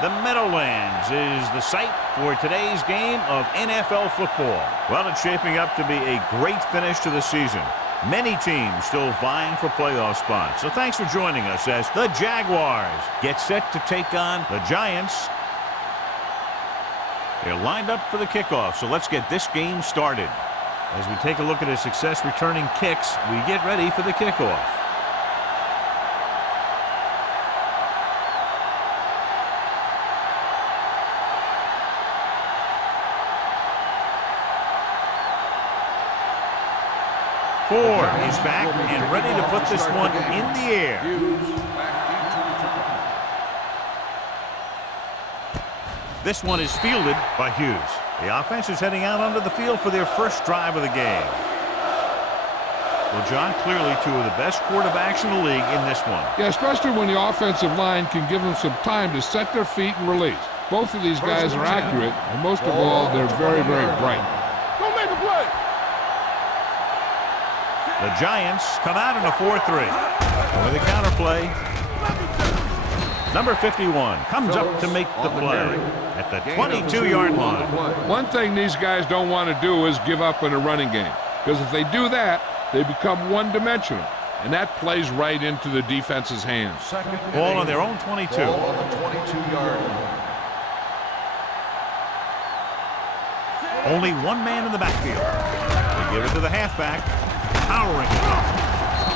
The Meadowlands is the site for today's game of NFL football. Well, it's shaping up to be a great finish to the season. Many teams still vying for playoff spots. So thanks for joining us as the Jaguars get set to take on the Giants. They're lined up for the kickoff, so let's get this game started. As we take a look at his success returning kicks, we get ready for the kickoff. Ford is back and ready to put this one in the air. This one is fielded by Hughes. The offense is heading out onto the field for their first drive of the game. Well, John, clearly two of the best quarterbacks in the league in this one. Yeah, especially when the offensive line can give them some time to set their feet and release. Both of these guys are accurate, and most of all, they're very, very bright. Don't make a play. The Giants come out in a 4-3. With a counterplay, number 51 comes up to make the play at the 22-yard line. One thing these guys don't want to do is give up in a running game, because if they do that, they become one-dimensional, and that plays right into the defense's hands. Ball on their own 22. Ball on the 22-yard line. Only one man in the backfield. They give it to the halfback. Powering it up.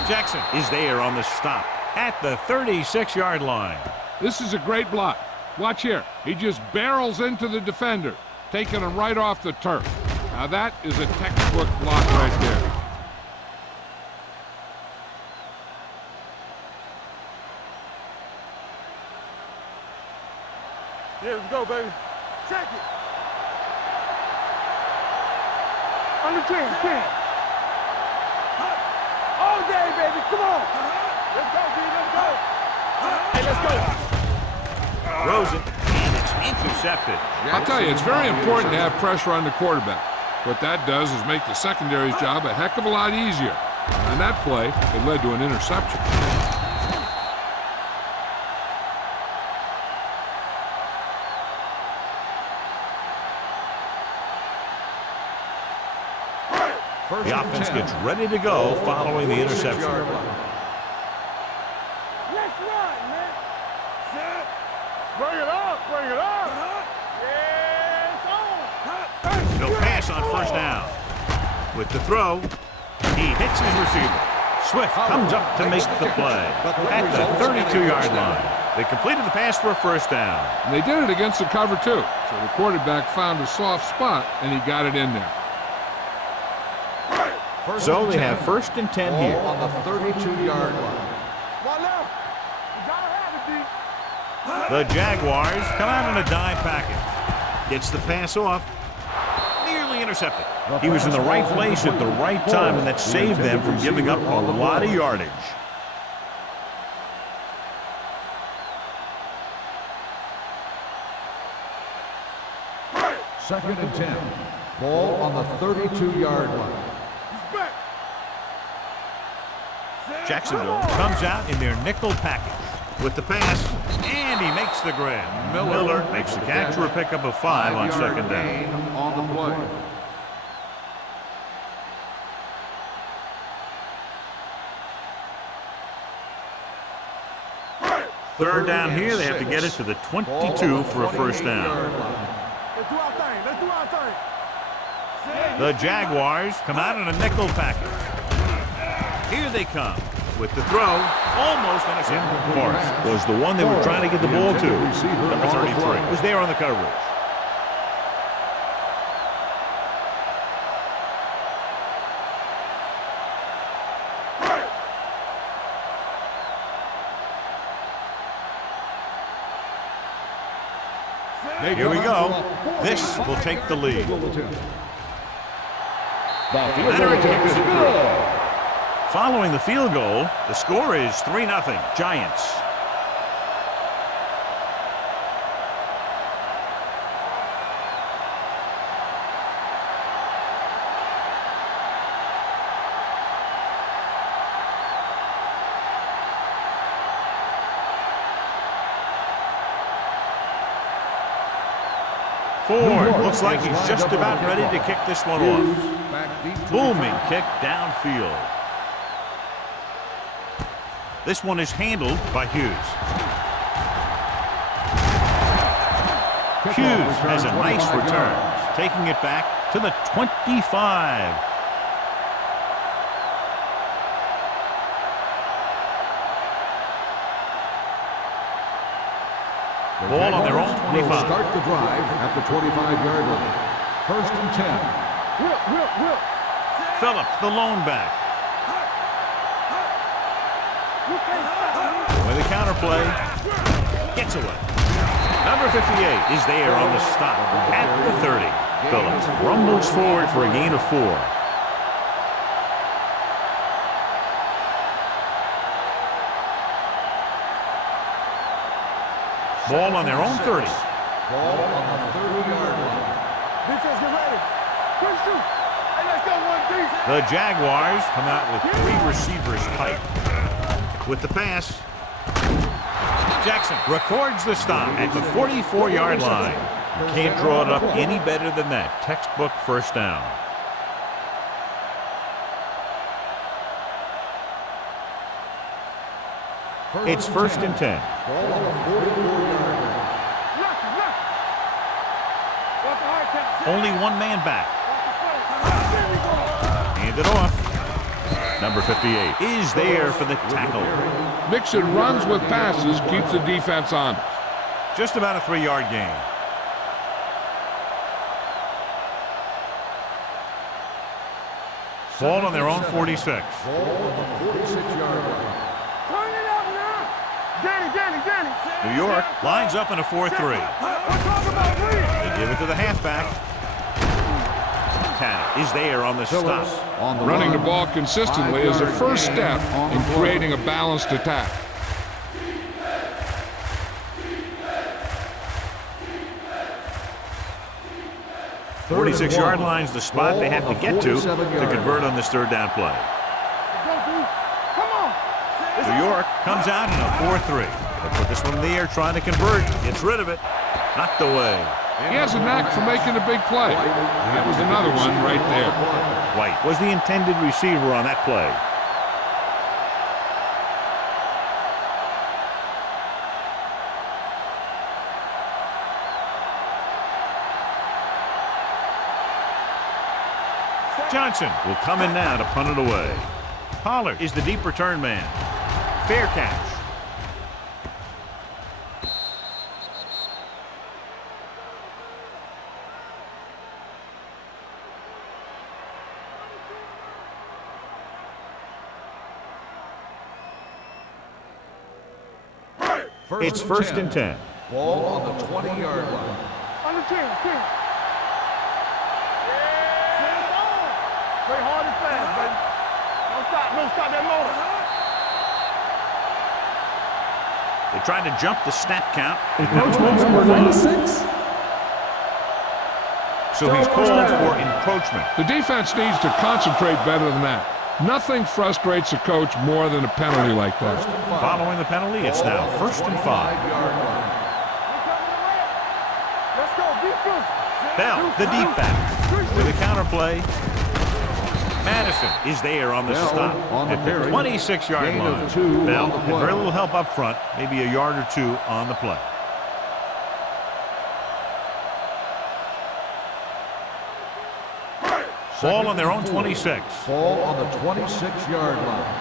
Jackson is there on the stop at the 36-yard line. This is a great block. Watch here. He just barrels into the defender, taking him right off the turf. Now that is a textbook block right there. Yeah, let's go, baby. Check it. Under 10. All day, baby. Come on. Let's go, B. Let's go. Hey, let's go. Throws it, and it's intercepted. I'll tell you, it's very important to have pressure on the quarterback. What that does is make the secondary's job a heck of a lot easier. On that play, it led to an interception. The offense gets ready to go following the interception. Let's run, man. Set. Bring it up. Bring it up. Yes, on. No pass on first down. With the throw, he hits his receiver. Swift comes up to make the play at the 32-yard line. They completed the pass for a first down. And they did it against the cover, too. So the quarterback found a soft spot, and he got it in there. So they have first and 10 here. On the 32-yard line. One left. You gotta have it, D. The Jaguars come out in a dime package. Gets the pass off. Nearly intercepted. He was in the right place at the right time, and that saved them from giving up a lot of yardage. Second and 10. Ball on the 32-yard line. Jacksonville comes out in their nickel package with the pass, and he makes the grab. Miller makes the catch for a pickup of 5 on second down. On the play. Third down here, they have to get it to the 22 for a first down. Let's do our thing. Let's do our thing. The Jaguars come out in a nickel package. Here they come with the throw, almost intercepted. Forrest was the one they were trying to get the ball to. Number 33 was there on the coverage. Here we go. This will take the lead. Leonard kicks it good. Following the field goal, the score is 3-0, Giants. Ford looks like he's just about ready to kick this one off. Booming kick downfield. This one is handled by Hughes. Hughes has a nice return, taking it back to the 25. Ball on their own 25. Start the drive at the 25-yard line. 1st and 10. Whip. Phillips, the lone back. With the counterplay, gets away. Number 58 is there on the stop at the 30. Phillips rumbles forward for a gain of 4. Ball on their own 30. Ball on the 30-yard line. Defense, get ready. Quick shoot. Hey, let's go, 1-3. The Jaguars come out with 3 receivers tight. With the pass, Jackson records the stop at the 44-yard line. You can't draw it up any better than that. Textbook first down. It's 1st and 10. Ball on the 44-yard line. Only one man back. Hand it off. Number 58 is there for the tackle. Mixon runs with passes, keeps the defense honest. Just about a 3-yard gain. Ball on their own 46. Ball on the 46-yard line. Turn it up now. Danny. New York lines up in a 4-3. We're talking about real. They give it to the halfback. Tanner is there on the stop. On the Running the run. ball consistently is the first step in creating a balanced attack. Third and 46-yard one. line's the spot they have to get to 47-yard convert on this 3rd down play. Go, D. Come on. New York comes out in a 4-3. They put this one in the air trying to convert. Gets rid of it. Knocked away. He has a knack for making a big play. That was another one right there. White was the intended receiver on that play. Johnson will come in now to punt it away. Pollard is the deep return man. Fair catch. It's 1st and 10. Ball on the 20-yard line. On the 10. Play hard and fast, baby. Don't stop that motor. They tried to jump the snap count. Encroachment number 96. So he's called for encroachment. The defense needs to concentrate better than that. Nothing frustrates a coach more than a penalty like that. Following the penalty, it's now 1st and 5. Let's go, defense. Bell, the deep back. With a counterplay. Madison is there on the stop at the 26-yard line. Bell had very little help up front, maybe a yard or 2 on the play. Ball on their own 26. Ball on the 26-yard line.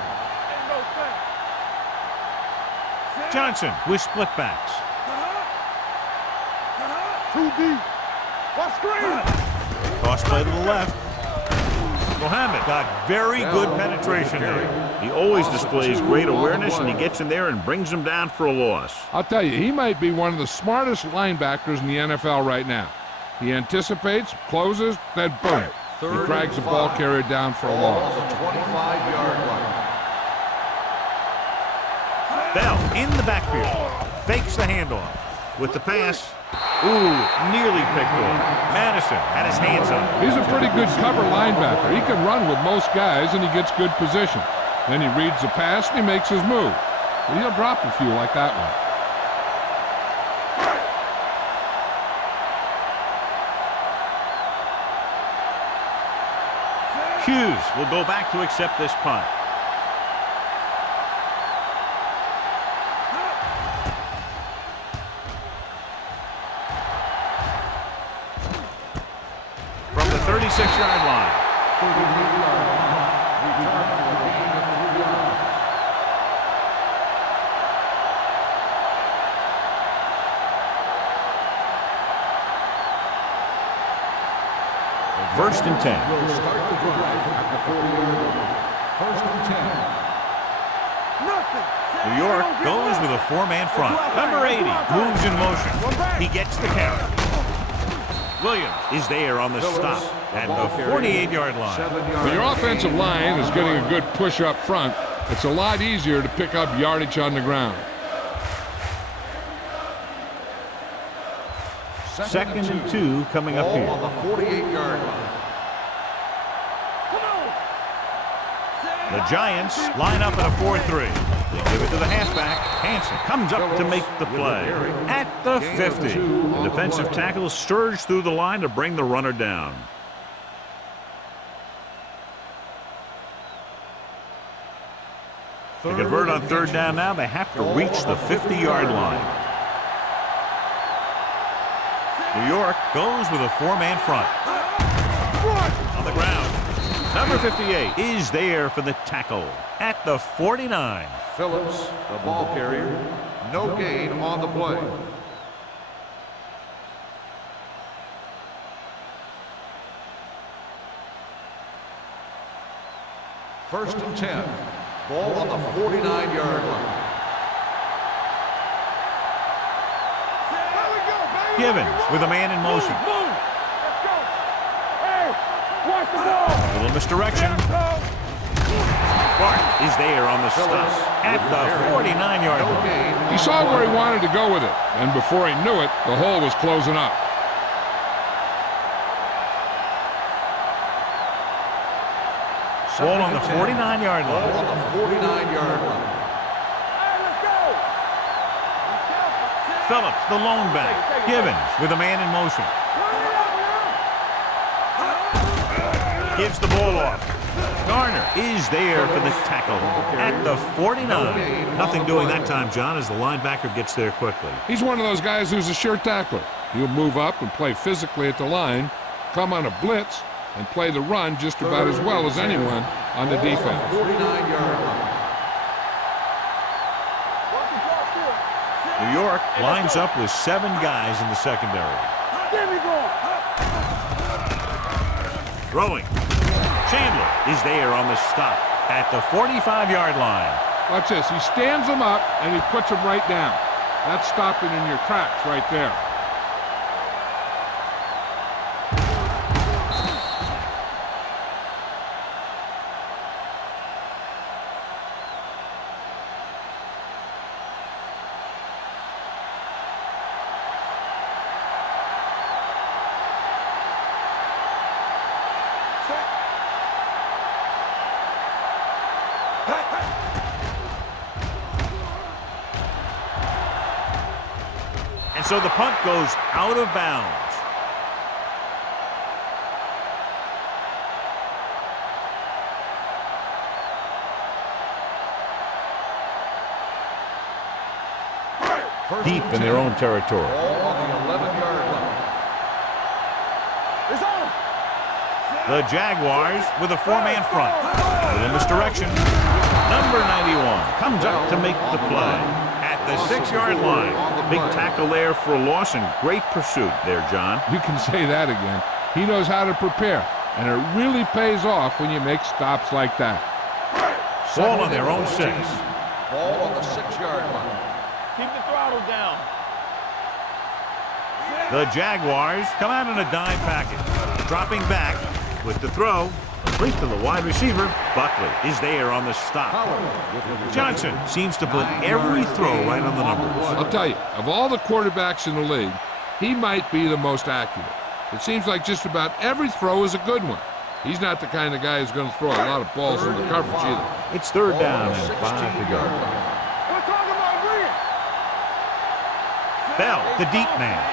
Johnson with split backs. 2 deep. What screen? Toss play to the left. Mohammed got very good penetration there. He always displays great awareness, and he gets in there and brings him down for a loss. I'll tell you, he might be one of the smartest linebackers in the NFL right now. He anticipates, closes, then boom. He drags the ball carrier down for a loss. On the 25-yard line. Bell in the backfield. Fakes the handoff. With the pass. Ooh, nearly picked off. Madison had his hands up. He's a pretty good cover linebacker. He can run with most guys, and he gets good position. Then he reads the pass, and he makes his move. But he'll drop a few like that one. will go back to accept this punt. From the 36-yard line. First and 10. Will start the drive at the 40-yard line. First and 10. New York goes with a four-man front. Number 80 moves in motion. He gets the carry. Williams is there on the stop at the 48-yard line. When your offensive line is getting a good push up front, it's a lot easier to pick up yardage on the ground. Second and 2 coming up here. On the 48-yard line. The Giants line up in a 4-3. They give it to the halfback. Hanson comes up to make the play at the 50. The defensive tackle surged through the line to bring the runner down. To convert on third down now, they have to reach the 50-yard line. New York goes with a four-man front. On the ground. Number 58 is there for the tackle at the 49. Phillips, the ball carrier. No gain on the play. First and 10. Ball on the 49-yard line. Givens with a man in motion. A little misdirection. Clark is there on the stop at the 49-yard line. He saw where he wanted to go with it, and before he knew it, the hole was closing up. Ball on the 49-yard line. Ball on the 49-yard line. Phillips, the lone back. Givens with a man in motion. Gives the ball off. Garner is there for the tackle at the 49. Nothing doing that time, John, as the linebacker gets there quickly. He's one of those guys who's a sure tackler. He'll move up and play physically at the line, come on a blitz, and play the run just about as well as anyone on the defense. 49-yard line. New York lines up with 7 guys in the secondary. Throwing. Chandler is there on the stop at the 45-yard line. Watch this. He stands them up, and he puts them right down. That's stopping in your tracks right there. And so the punt goes out of bounds. Deep in their own territory. Ball on the 11-yard line. The Jaguars with a four-man front. With a misdirection. Number 91 comes up to make the play at the 6-yard line. Big tackle there for a loss and great pursuit there, John. You can say that again. He knows how to prepare, and it really pays off when you make stops like that. Ball on their own 6. Ball on the 6-yard line. Keep the throttle down. The Jaguars come out in a dime package. Dropping back with the throw. Complete to the wide receiver. Buckley is there on the stop. Johnson seems to put every throw right on the numbers. I'll tell you, of all the quarterbacks in the league, he might be the most accurate. It seems like just about every throw is a good one. He's not the kind of guy who's going to throw a lot of balls in the coverage either. It's third down and 5 to go. We're talking about Green. Bell, the deep man.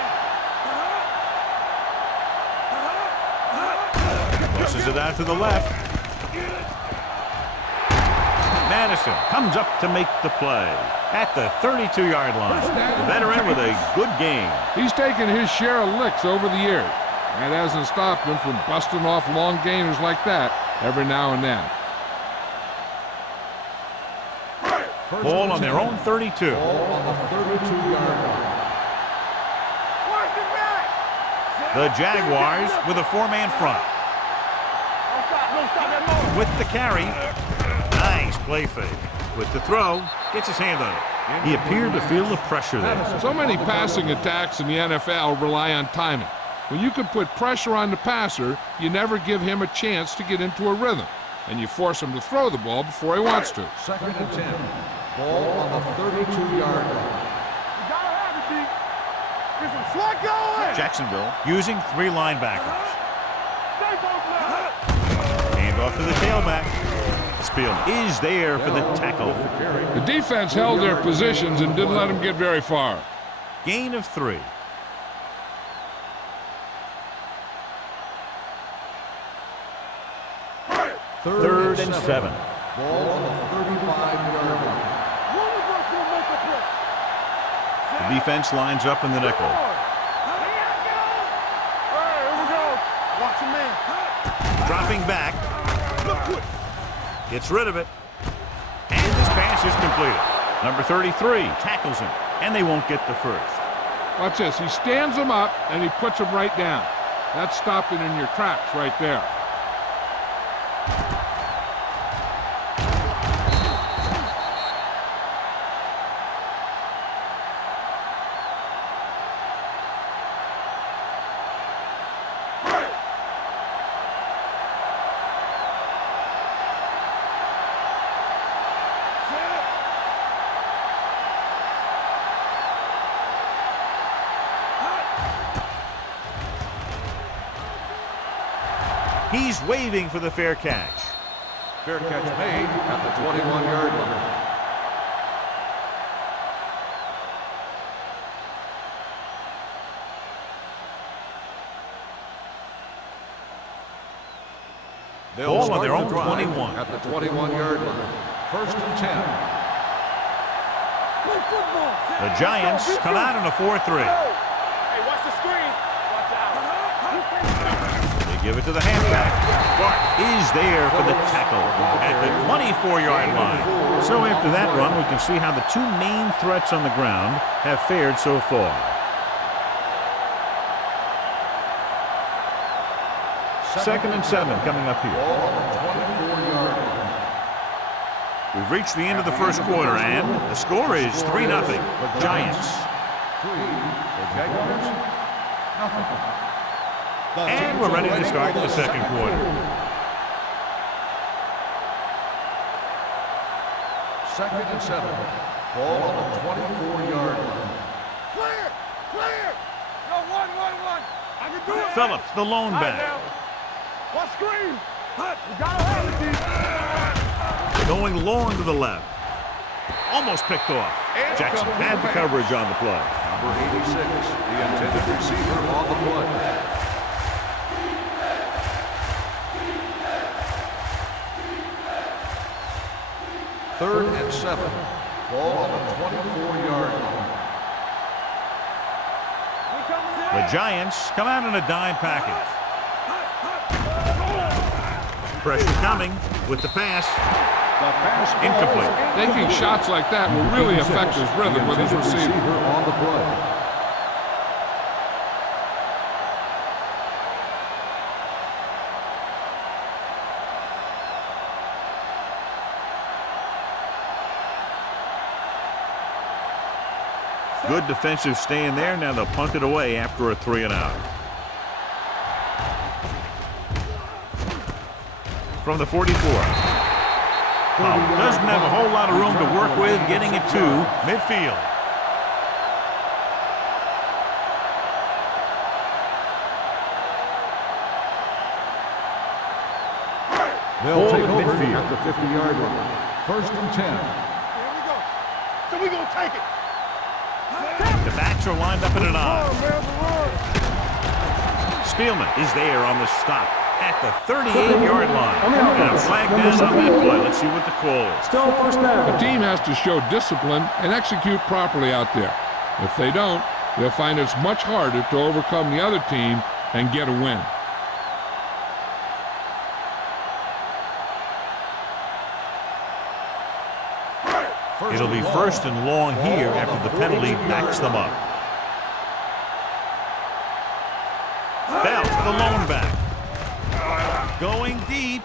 Pushes it out to the left. Madison comes up to make the play at the 32-yard line. The veteran with a good game. He's taken his share of licks over the years. That hasn't stopped him from busting off long gainers like that every now and then. Ball on their own 32. Ball on the 32-yard line. The Jaguars with a four-man front. With the carry. Nice play fake. With the throw, gets his hand on it. He appeared to feel the pressure there. So many passing attacks in the NFL rely on timing. When you can put pressure on the passer, you never give him a chance to get into a rhythm, and you force him to throw the ball before he wants to. 2nd and 10. Ball on the 32-yard line. Jacksonville using three linebackers. Hand off to the tailback. Spielman is there for the tackle. The defense held their positions and didn't let them get very far. Gain of 3. Third and 7. Ball on the 35-yard line. The defense lines up in the nickel. Dropping back. Gets rid of it. And this pass is completed. Number 33 tackles him, and they won't get the first. Watch this. He stands him up, and he puts him right down. That's stopping in your tracks right there. He's waving for the fair catch. Fair catch made at the 21-yard line. Ball on their own 21. At the 21-yard line. 1st and 10. The Giants come out in a 4-3. Hey, watch the screen. Watch out. They give it to the halfback. Clark is there for the tackle at the 24-yard line. So after that run, we can see how the two main threats on the ground have fared so far. Second and 7 coming up here. Ball on the 24-yard line. We've reached the end of the first quarter, and the score is 3-0. Giants. 3. The Jaguars. Nothing. And we're ready to start the second quarter. Second and 7. Ball on the 24-yard line. Clear! Clear! No, one. I can do it. Phillips, the lone back. What screen? You gotta have it, D. Going long to the left. Almost picked off. Jackson had the coverage on the play. Number 86, the intended receiver on the play. Third and 7. Ball on the 24-yard line. The Giants come out in a dime package. Pressure coming with the pass. Incomplete. Taking shots like that will really affect his rhythm with his receiver. On the play. Good defensive stand there. Now they'll punt it away after a 3-and-out. From the 44. Doesn't have a whole lot of room to work with, getting it to midfield. They'll take over at the 50-yard line. 1st and 10. Here we go. So we gonna take it. The backs are lined up in an I. Spielman is there on the stop. at the 38-yard line. And a flag down on that play. Let's see what the call is. Still first The down. team has to show discipline and execute properly out there. If they don't, they'll find it's much harder to overcome the other team and get a win. It'll be first and long here after the penalty backs them up. Bell, the lone back. Going deep.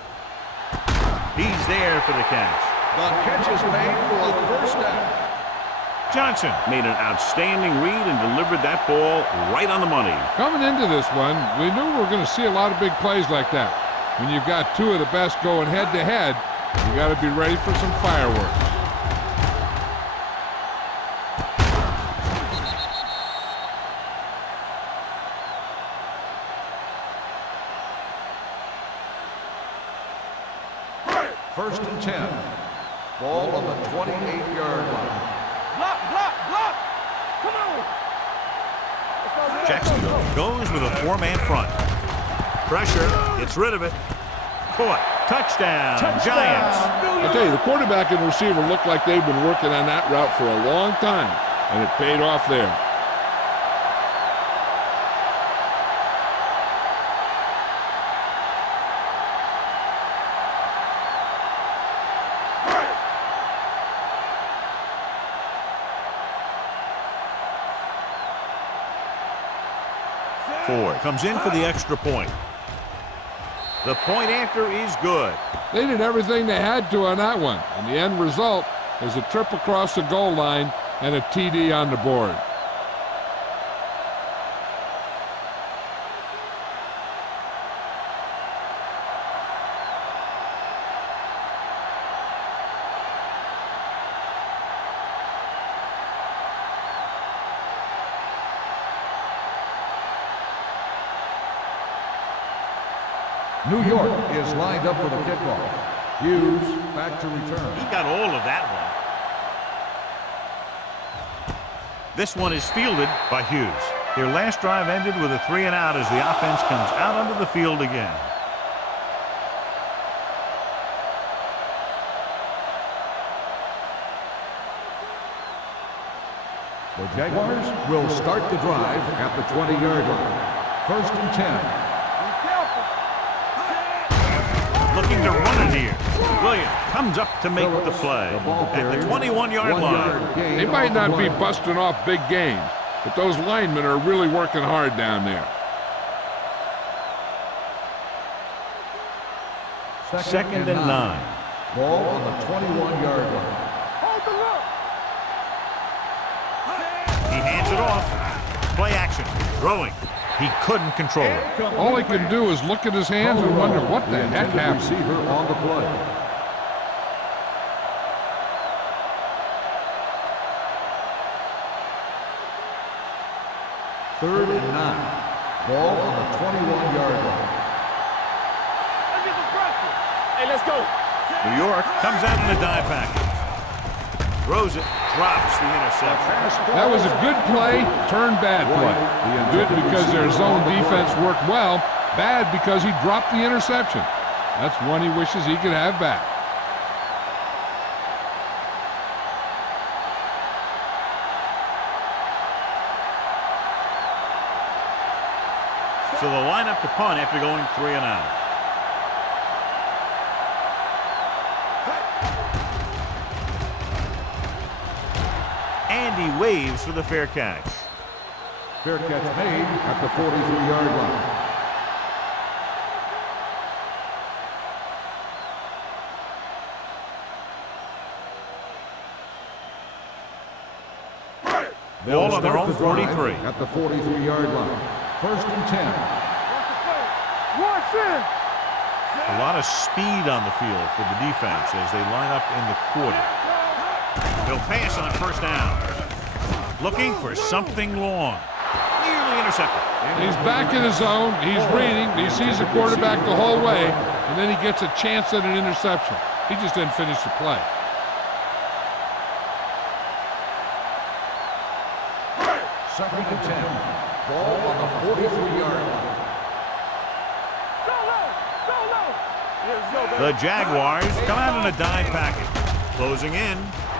He's there for the catch. The catch is made for a first down. Johnson made an outstanding read and delivered that ball right on the money. Coming into this one, we knew we were going to see a lot of big plays like that. When you've got two of the best going head-to-head, you got to be ready for some fireworks. First and 10. Ball on the 28-yard line. Block, block, block. Come on. Jacksonville goes with a four-man front. Pressure, gets rid of it. Caught. Touchdown, Giants. I tell you, the quarterback and receiver look like they've been working on that route for a long time, and it paid off there. Ford comes in for the extra point. The point after is good. They did everything they had to on that one, and the end result is a trip across the goal line and a TD on the board. New York is lined up for the kickoff. Hughes back to return. He got all of that one. This one is fielded by Hughes. Their last drive ended with a 3-and-out as the offense comes out onto the field again. The Jaguars will start the drive at the 20-yard line. First and 10. Looking to run it here. Williams comes up to make the play at the 21-yard line. They might not be busting off big games, but those linemen are really working hard down there. Second and 9. Ball on the 21-yard line. He hands it off. Play action. Throwing. He couldn't control it. All he can do is look at his hands and wonder what the heck happened. Receiver on the play. Third and 9. Ball on the 21-yard line. Hey, let's go. New York comes out in a dive package. Throws it, drops the interception. That was a good play, turned bad play. Good because their zone defense worked well, bad because he dropped the interception. That's one he wishes he could have back. So they'll line up to punt after going 3-and-out. Andy waves for the fair catch. Fair catch made at the 43-yard line. Ball on their own 43. At the 43-yard line. First and 10. A lot of speed on the field for the defense as they line up in the quarter. They'll pass on first down. Looking for something long. Nearly intercepted. He's back in his zone. He's reading. He sees the quarterback the whole way, and then he gets a chance at an interception. He just didn't finish the play. Second and 10. Ball on the 43-yard line. The Jaguars come out in a dive package. Closing in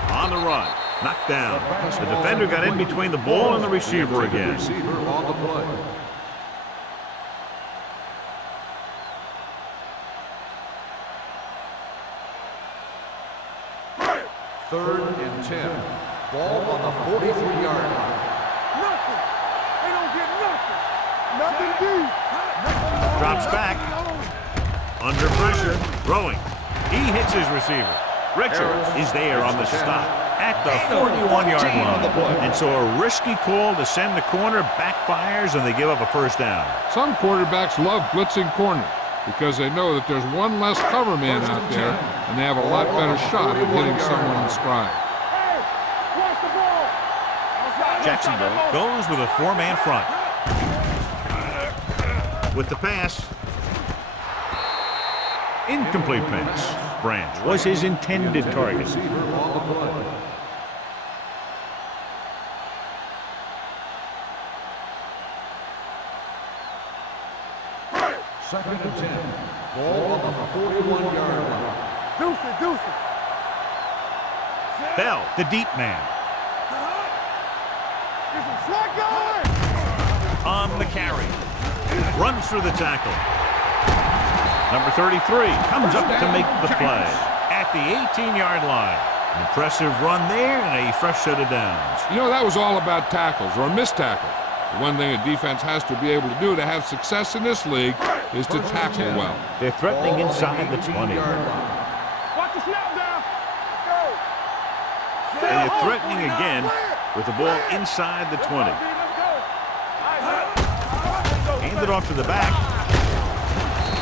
on the run. Knocked down. The defender got in between the ball and the receiver again. Receiver on the play. Third and 10. Ball on the 43-yard line. Nothing. They don't get nothing. Nothing deep. Drops back. Under pressure. Throwing. He hits his receiver. Richards is there on the stop at the 41-yard line. And so a risky call to send the corner backfires, and they give up a first down. Some quarterbacks love blitzing corner because they know that there's one less cover man out there, and they have a lot better shot at hitting someone in stride. Hey, watch the ball. Jacksonville goes with a four-man front. With the pass. Incomplete pass. Branch was his intended target. Receiver on the play. Second and 10. Ball on the 41-yard line. Deuce it, deuce it. Bell, the deep man. Get some slack going. On the carry. Runs through the tackle. Number 33 comes up to make the play at the 18-yard line. An impressive run there and a fresh set of downs. You know, that was all about tackles or missed tackle. The one thing a defense has to be able to do to have success in this league is to tackle well. They're threatening inside the 20. Watch the snap down. Let's go. And you're threatening again with the ball inside the 20. Hand it off to the back.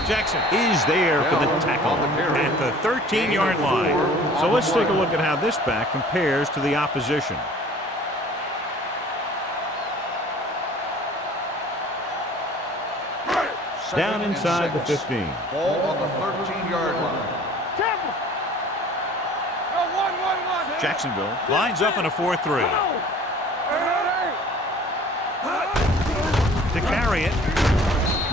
Jackson is there for the tackle at the 13-yard line. So let's take a look at how this back compares to the opposition. Down inside the 15. Ball on the 13-yard line. Jacksonville lines up in a 4-3. To carry it,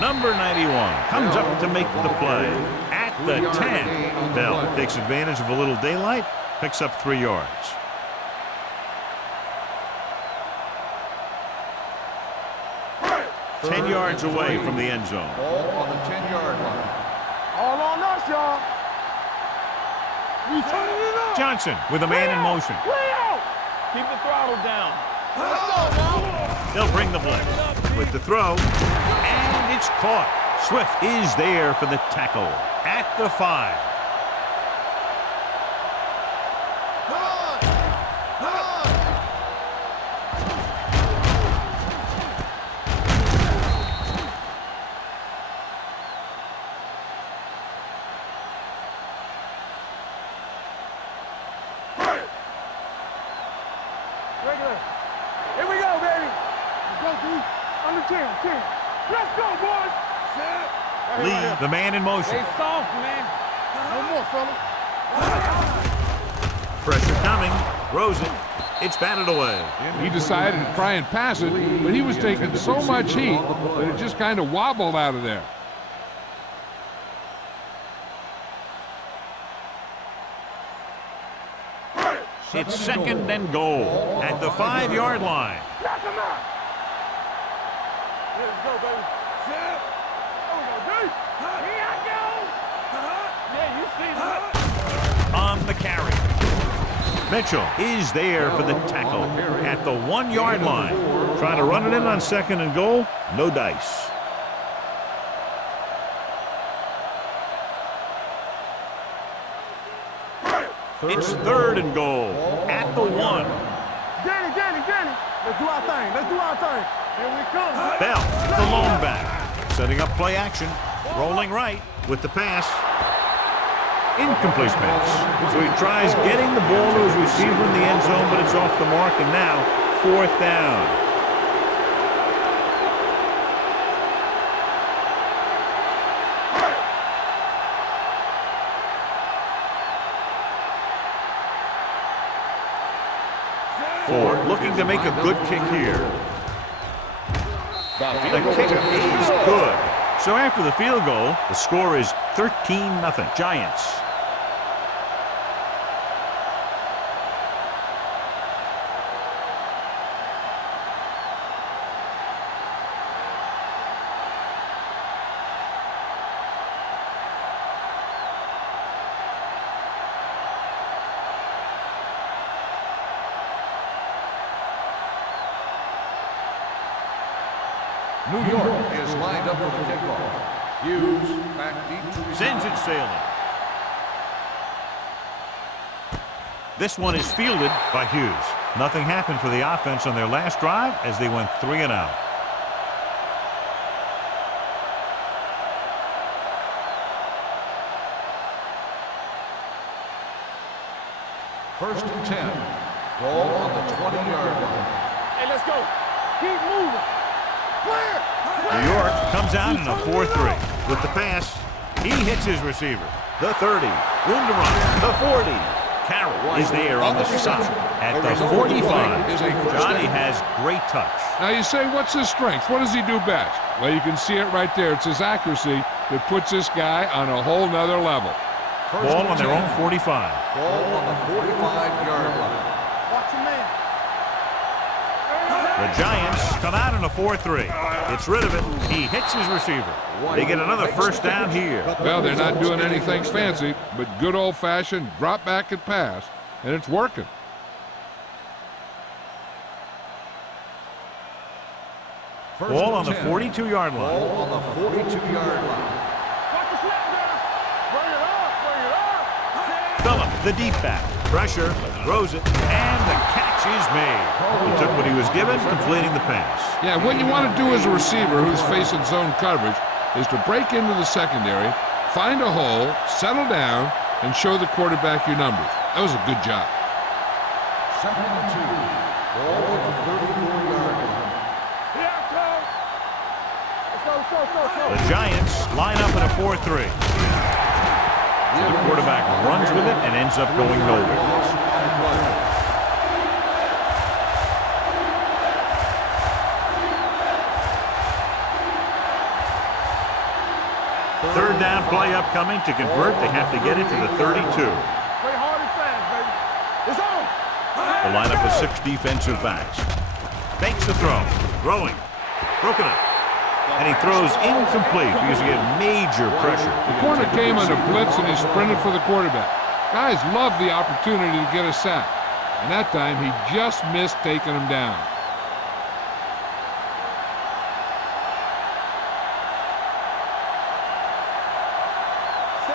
number 91 comes up to make the play at the 10. Bell takes advantage of a little daylight, picks up 3 yards. Ten yards away from the end zone. Ball on the 10-yard line. All on us, y'all. We turning it up. Johnson with a man in motion. Keep the throttle down. They'll bring the blitz with the throw, and it's caught. Swift is there for the tackle at the 5. Here we go, baby. Let's go, dude. Under 10. Let's go, boys. Lee, the man in motion. Stay soft, man. No more, fella. Pressure coming. Throws it. It's batted away. He decided to try and pass it, but he was taking so much heat that it just kind of wobbled out of there. It's second and goal at the 5-yard line. Knock him out. Let's go, baby. Set. Here I go. Yeah, you see that. On the carry. Mitchell is there for the tackle at the 1-yard line. Trying to run it in on second and goal. No dice. It's third and goal at the 1. Danny. Let's do our thing. Here we come. Bell, the lone back. Setting up play action. Rolling right with the pass. Incomplete pass. So he tries getting the ball to his receiver in the end zone, but it's off the mark, and now 4th down. Ford looking to make a good kick here. The kick is good. So after the field goal, the score is 13-0 Giants. New York is lined up for the kickoff. Hughes back deep to receive. Sends it sailing. This one is fielded by Hughes. Nothing happened for the offense on their last drive as they went 3 and out. First and 10. Ball on the 20-yard line. Hey, let's go. Keep moving. Clear. New York comes out in a 4-3. With the pass, he hits his receiver. The 30. Room to run. The 40. Carroll is there on the stop. At the 45. Johnny has great touch. Now you say, what's his strength? What does he do best? Well, you can see it right there. It's his accuracy that puts this guy on a whole nother level. Ball on their own 45. Ball on the 45-yard line. Watch your man. The Giants come out in a 4-3. Gets rid of it. He hits his receiver. They get another first down here. Well, they're not doing anything fancy, but good old-fashioned drop back and pass, and it's working. Ball on the 42-yard line. Ball on the 42-yard line. Watch the snap now. Bring it up. Bring it up. Phillip, the deep back. Pressure, throws it, and the catch is made. He took what he was given, completing the pass. Yeah, what you want to do as a receiver who's facing zone coverage is to break into the secondary, find a hole, settle down, and show the quarterback your numbers. That was a good job. Second and 2. Ball on the 34-yard line. Here I come. Let's go, let's go, let's go, let's go. The Giants line up in a 4-3. So the quarterback runs with it and ends up going nowhere. Third down play upcoming. To convert, they have to get it to the 32. Play hard and fast, baby. It's on. The lineup of 6 defensive backs. Fakes the throw. Throwing. Broken up. And he throws incomplete because he had major pressure. The corner came under blitz and he sprinted for the quarterback. Guys love the opportunity to get a sack. And that time he just missed taking him down.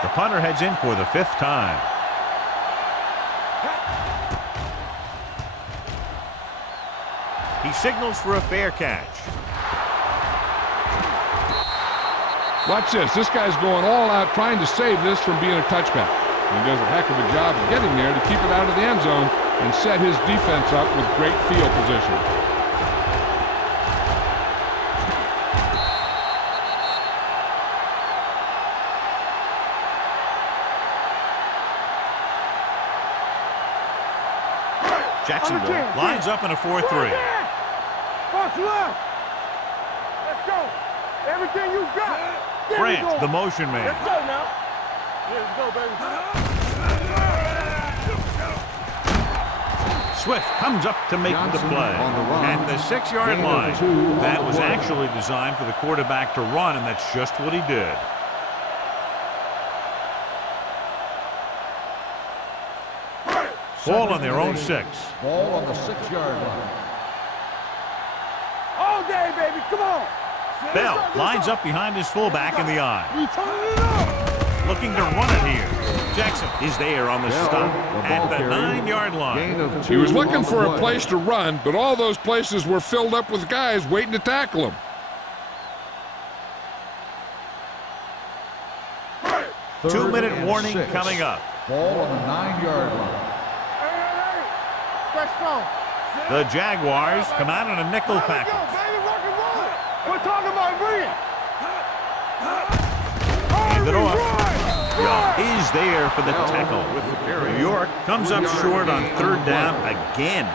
The punter heads in for the 5th time. He signals for a fair catch. Watch this. This guy's going all out trying to save this from being a touchback. He does a heck of a job of getting there to keep it out of the end zone and set his defense up with great field position. Jacksonville lines up in a 4-3. Box left. Let's go. Everything you got. Grant, the motion man. Let's go now. Yeah, let's go, baby. Swift comes up to make the play. At the 6-yard line. That was actually designed for the quarterback to run, and that's just what he did. Ball on their own 6. Ball on the 6-yard line. All day, baby. Come on. Bell lines up behind his fullback in the eye. We turning it up. Looking to run it here. Jackson is there on the stop at the 9-yard line. He was looking for a place to run, but all those places were filled up with guys waiting to tackle him. Two-minute warning coming up. Ball on the 9-yard line. Fresh strong. The Jaguars come out in a nickel Let's go, package. baby. Rock and roll. We're talking about bring Hand it off. Young is there for the tackle. New York comes up short on 3rd down again.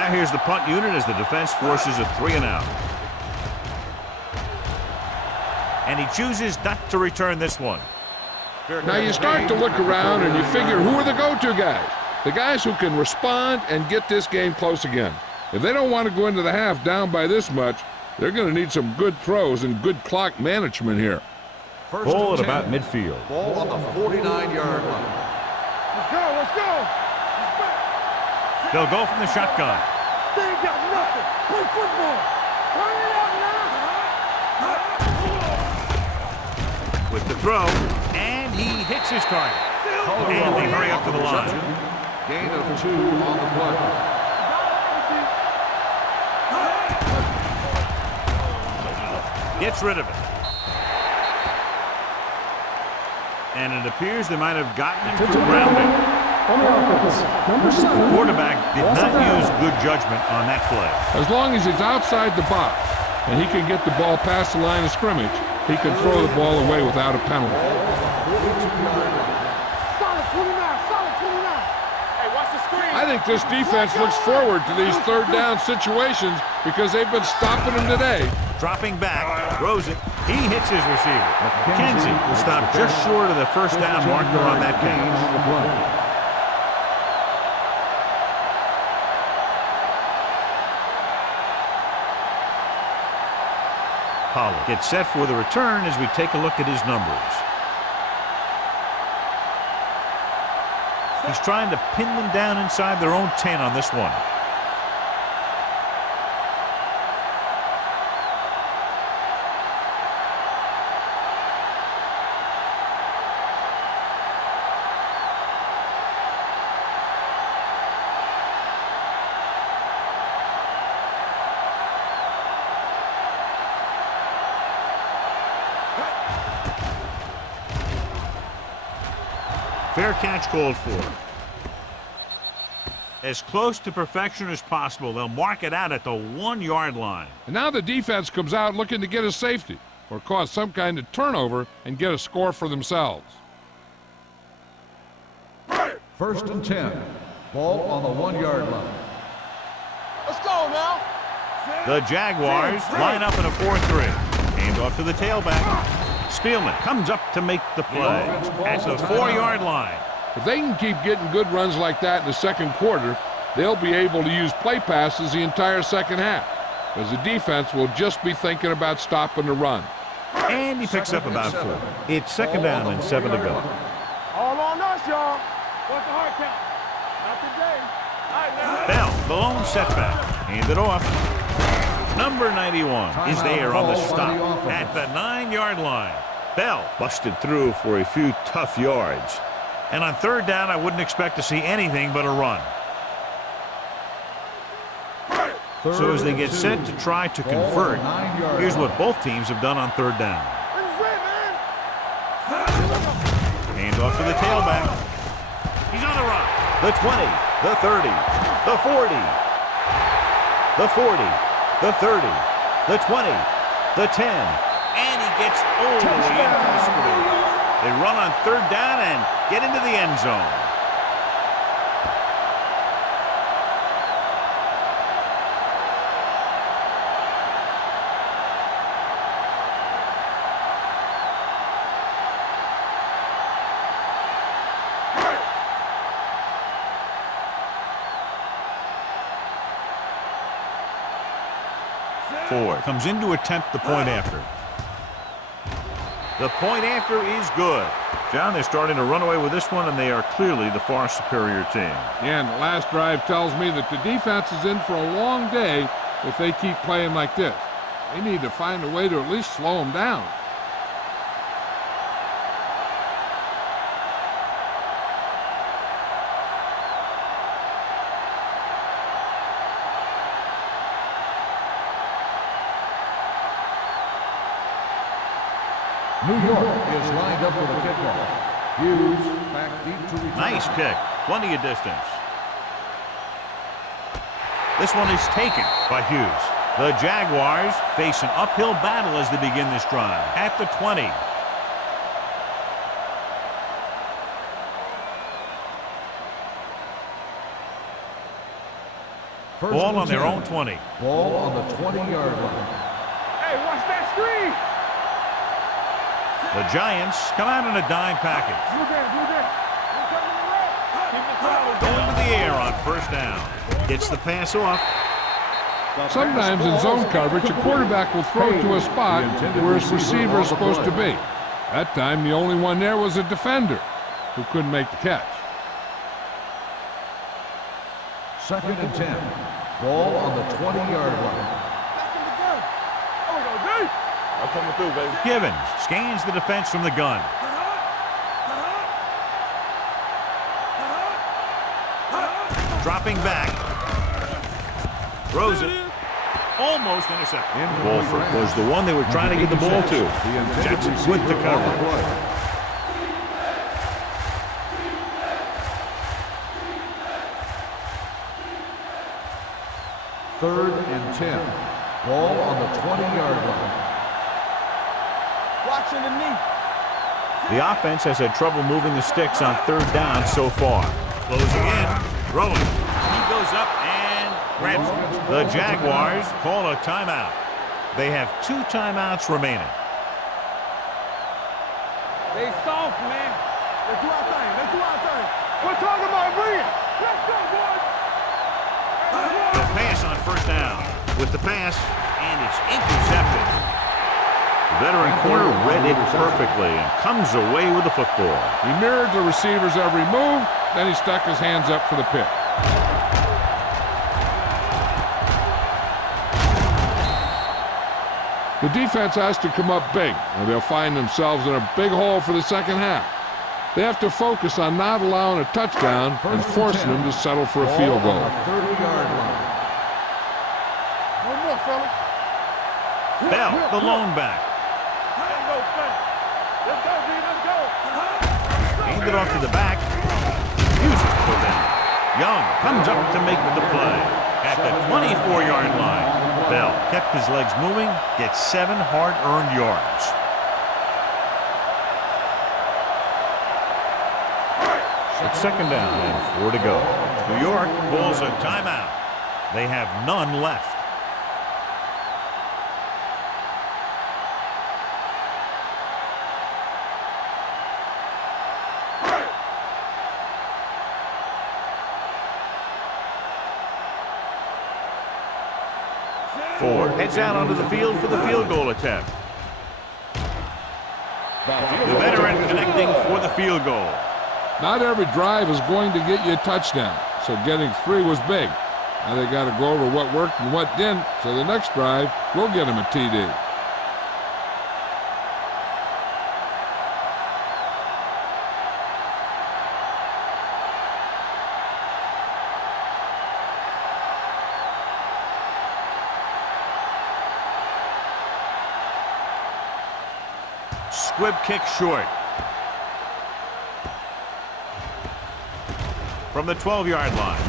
Now here's the punt unit as the defense forces a 3-and-out. And he chooses not to return this one. Now you start to look around and you figure, who are the go-to guys? The guys who can respond and get this game close again. If they don't want to go into the half down by this much, they're going to need some good throws and good clock management here. Ball at about midfield. Ball on the 49-yard line. Let's go, let's go. They'll go from the shotgun. They ain't got nothing. Play football. Turn it up now. With the throw, and he hits his target. And they hurry up to the line. Gain of 2 on the play. Gets rid of it. And it appears they might have gotten him for grounding. On the offense, number 7. The quarterback did not use good judgment on that play. As long as he's outside the box and he can get the ball past the line of scrimmage, he can throw the ball away without a penalty. Solid 29, solid 29. Hey, watch the screen. I think this defense looks forward to these third down situations because they've been stopping them today. Dropping back, throws it. He hits his receiver. McKenzie will stop just short of the first down marker on that catch. Pollard gets set for the return as we take a look at his numbers. He's trying to pin them down inside their own 10 on this one. Fair catch called for. As close to perfection as possible. They'll mark it out at the 1-yard line. And now the defense comes out looking to get a safety or cause some kind of turnover and get a score for themselves. 1st and 10. Ball on the 1-yard line. Let's go now. The Jaguars line up in a 4-3. Hand off to the tailback. Spielman comes up to make the play at the 4-yard line. If they can keep getting good runs like that in the second quarter, they'll be able to use play passes the entire second half, as the defense will just be thinking about stopping the run. And he picks up about 4. It's 2nd down and 7 to go. All on us, y'all. What's the hard count? Not today. All right, now. Bell, the lone setback. Hand it off. Number 91 is there on the stop at the 9-yard line. Bell busted through for a few tough yards. And on 3rd down, I wouldn't expect to see anything but a run. So as they get set to try to convert, here's what both teams have done on 3rd down. Hand off to the tailback. He's on the run. The 20, the 30, the 40, the 40, the 30, the 20, the 10, and he gets all the way into the screen. They run on 3rd down and get into the end zone. Ford comes in to attempt the point after. The point after is good. John, they're starting to run away with this one, and they are clearly the far superior team. Yeah, and the last drive tells me that the defense is in for a long day if they keep playing like this. They need to find a way to at least slow them down. New York is lined up for the kickoff. Hughes back deep to return. Nice kick. Plenty of distance. This one is taken by Hughes. The Jaguars face an uphill battle as they begin this drive at the 20. Ball on their own 20. Ball on the 20-yard line. Hey, watch that screen. The Giants come out in a dime package. Do that. Keep the power Going to the air on first down. Gets the pass off. Sometimes in zone coverage, a quarterback will throw to a spot where his receiver is supposed to be. That time, the only one there was a defender who couldn't make the catch. 2nd and 10. Ball on the 20-yard line. I'm coming through, baby. Givens scans the defense from the gun. Dropping back. Throws it. Almost intercepted. Wolford was the one they were trying to get the ball to. Jackson with the coverage. Third and 10. Ball on the 20-yard line. Watching the knee. The offense has had trouble moving the sticks on third down so far. Closing in. Throwing. He goes up and grabs it. The Jaguars call a timeout. They have 2 timeouts remaining. They soft, man. Let's do our thing. We're talking about bringing. Let's go, boys. The pass on first down. With the pass, and it's intercepted. The veteran corner read it perfectly and comes away with the football. He mirrored the receiver's every move, then he stuck his hands up for the pick. The defense has to come up big, or they'll find themselves in a big hole for the second half. They have to focus on not allowing a touchdown and forcing them to settle for a field goal. 30-yard line. One more, fellas. Bell, the lone back. Let's go, D. Let's go. Hand it off to the back. Use it for them. Young comes up to make the play at the 24-yard line. Bell kept his legs moving, gets 7 hard-earned yards. It's second down and 4 to go. New York pulls a timeout. They have none left. Ford heads out onto the field for the field goal attempt. The veteran connecting for the field goal. Not every drive is going to get you a touchdown, so getting 3 was big. Now they got to go over what worked and what didn't, so the next drive will get them a TD. Squib kick short. From the 12-yard line.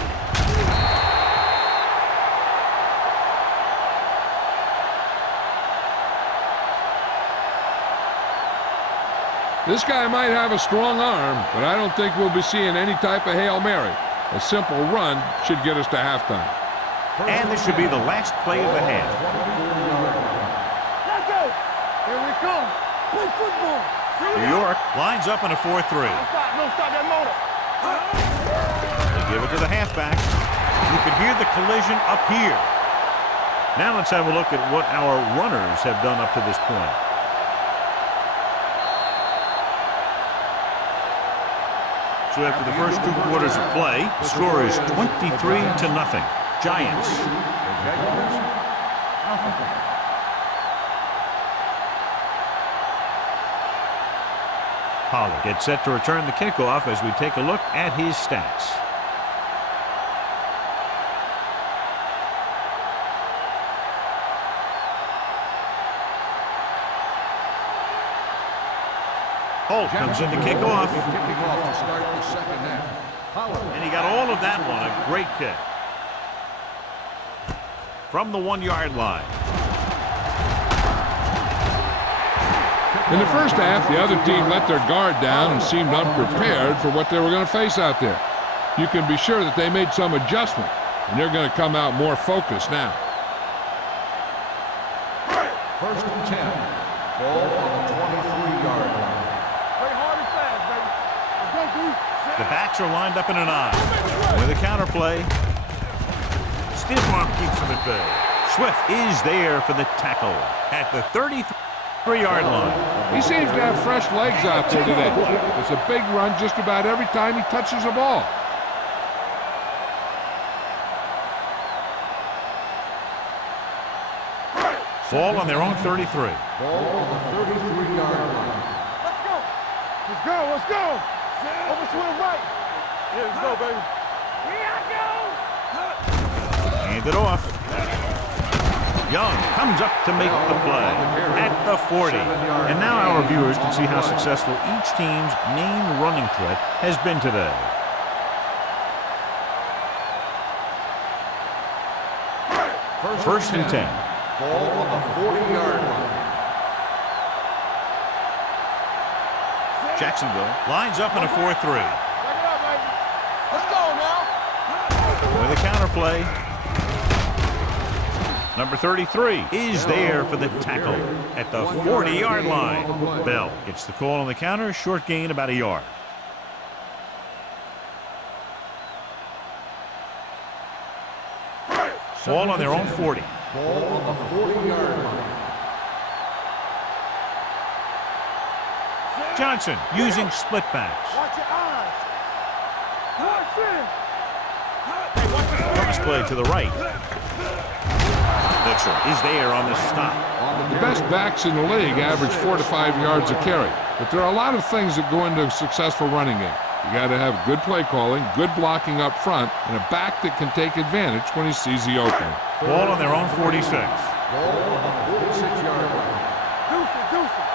This guy might have a strong arm, but I don't think we'll be seeing any type of Hail Mary. A simple run should get us to halftime. And this should be the last play of the half. Let's go. Here we come. Play football. New York lines up in a 4-3. Don't stop that motor. They give it to the halfback. You can hear the collision up here. Now let's have a look at what our runners have done up to this point. So after the first 2 quarters of play, the score is 23-0. Giants. Pollard gets set to return the kickoff as we take a look at his stats. Holt comes in to kick off. Kicking off to start the second half. And he got all of that one. A great kick. From the 1-yard line. In the first half, the other team let their guard down and seemed unprepared for what they were going to face out there. You can be sure that they made some adjustment, And they're going to come out more focused now. First and 10. Ball on the 23-yard line. Play hard and fast, baby. Let's go, dude. The backs are lined up in an I. With a counter play. Stiff arm keeps him at bay. Swift is there for the tackle at the 33-yard line. He seems to have fresh legs out there today. It's a big run just about every time he touches the ball. Ball on their own 33. Ball on the 33-yard line. Let's go. Let's go. Let's go. Over to the right. Yeah, let's go, baby. Here I go. Hand it off. Young comes up to make the play at the 40. And now our viewers can see how successful each team's main running threat has been today. First and 10. Ball on the 40-yard line. Jacksonville lines up in a 4-3. Back it up, baby. Let's go now. With a counter play. Number 33 is there for the tackle at the 40-yard line. Bell gets the call on the counter. Short gain about a yard. Ball on their own 40. Ball on the 40-yard line. Johnson using split backs. Watch your eyes. Watch it. Cross play to the right. Mitchell is there on the stop. The best backs in the league average 4 to 5 yards a carry. But there are a lot of things that go into a successful running game. You got to have good play calling, good blocking up front, and a back that can take advantage when he sees the opening. Ball on their own 46. Ball on the 46-yard line. Deuce it.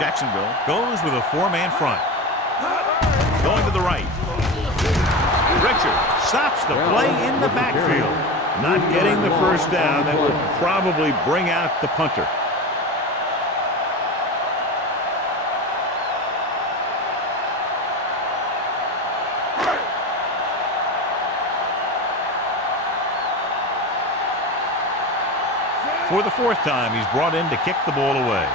Jacksonville goes with a 4-man front. Going to the right. Richard stops the play in the backfield. Not getting the first down. That will probably bring out the punter. For the 4th time, he's brought in to kick the ball away.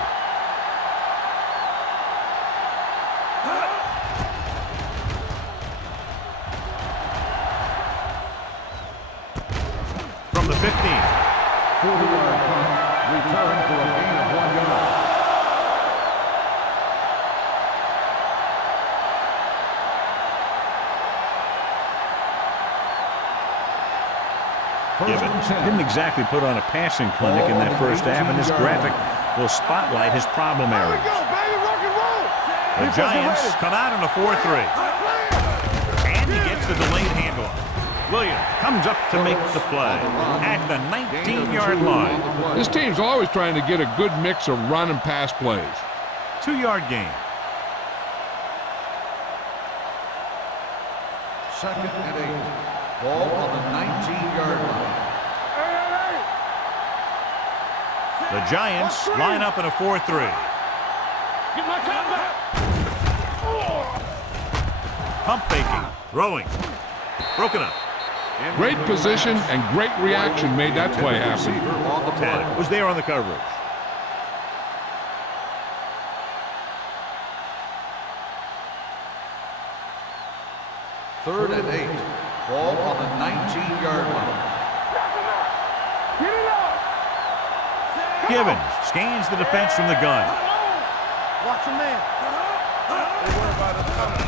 From the 15. 40-yard punt. Return for a gain of 1 yard. Gibbons didn't exactly put on a passing clinic in that first half, and this graphic will spotlight his problem There we areas. go, baby. Rock and roll. The Giants come out in a 4-3. And he gets the delayed handoff. Williams comes up to make the play at the 19-yard line. This team's always trying to get a good mix of run and pass plays. 2-yard gain. Second and 8. Ball on the 19-yard line. Hey. The Giants line up in a 4-3. Get my cut back. Pump faking, throwing, broken up. Great position and great reaction made that play happen. Receiver on the play. Tanner was there on the coverage. Third and 8. Ball on the 19-yard line. Get it up. Gibbons scans the defense from the gun. Watch your man. Don't worry about us coming.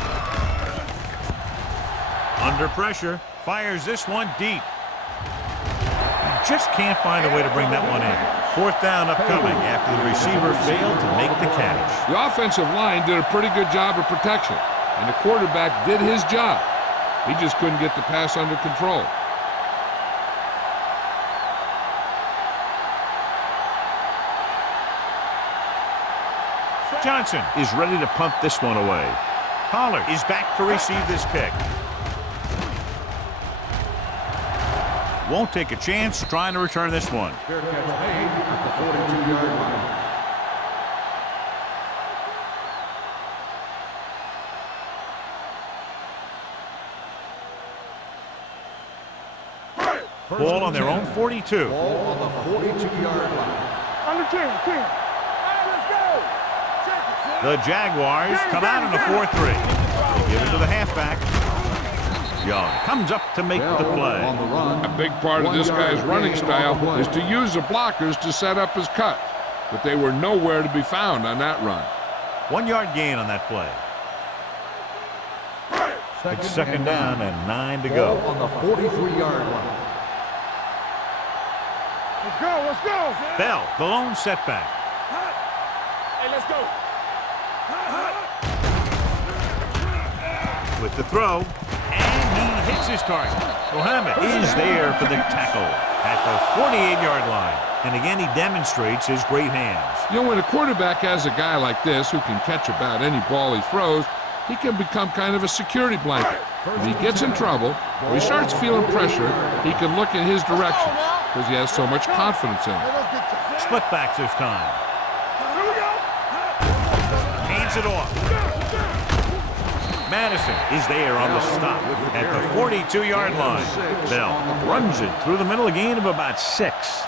Under pressure, fires this one deep. Just can't find a way to bring that one in. 4th down upcoming after the receiver failed to make the catch. The offensive line did a pretty good job of protection, and the quarterback did his job. He just couldn't get the pass under control. Johnson is ready to punt this one away. Pollard is back to receive this kick. Won't take a chance trying to return this one. Fair catch made at the 42-yard line. Ball on their own 42. Ball on the 42-yard line. Under 10. All right, let's go. Check it, son. The Jaguars come out in a 4-3. Give it to the halfback. Young comes up to make the play. On the run. A big part of this guy's running style is to use the blockers to set up his cut. But they were nowhere to be found on that run. 1 yard gain on that play. It's second down and 9 to go. On the 43-yard line. Let's go. Bell, the lone setback. Hey, let's go. With the throw, and he hits his target. Mohammed is there for the tackle at the 48-yard line. And again, he demonstrates his great hands. You know, when a quarterback has a guy like this who can catch about any ball he throws, he can become kind of a security blanket. If he gets in trouble or he starts feeling pressure, he can look in his direction because he has so much confidence in him. Split backs this time. Hands it off. Madison is there on the stop at the 42-yard line. Bell runs it through the middle, a gain of about 6.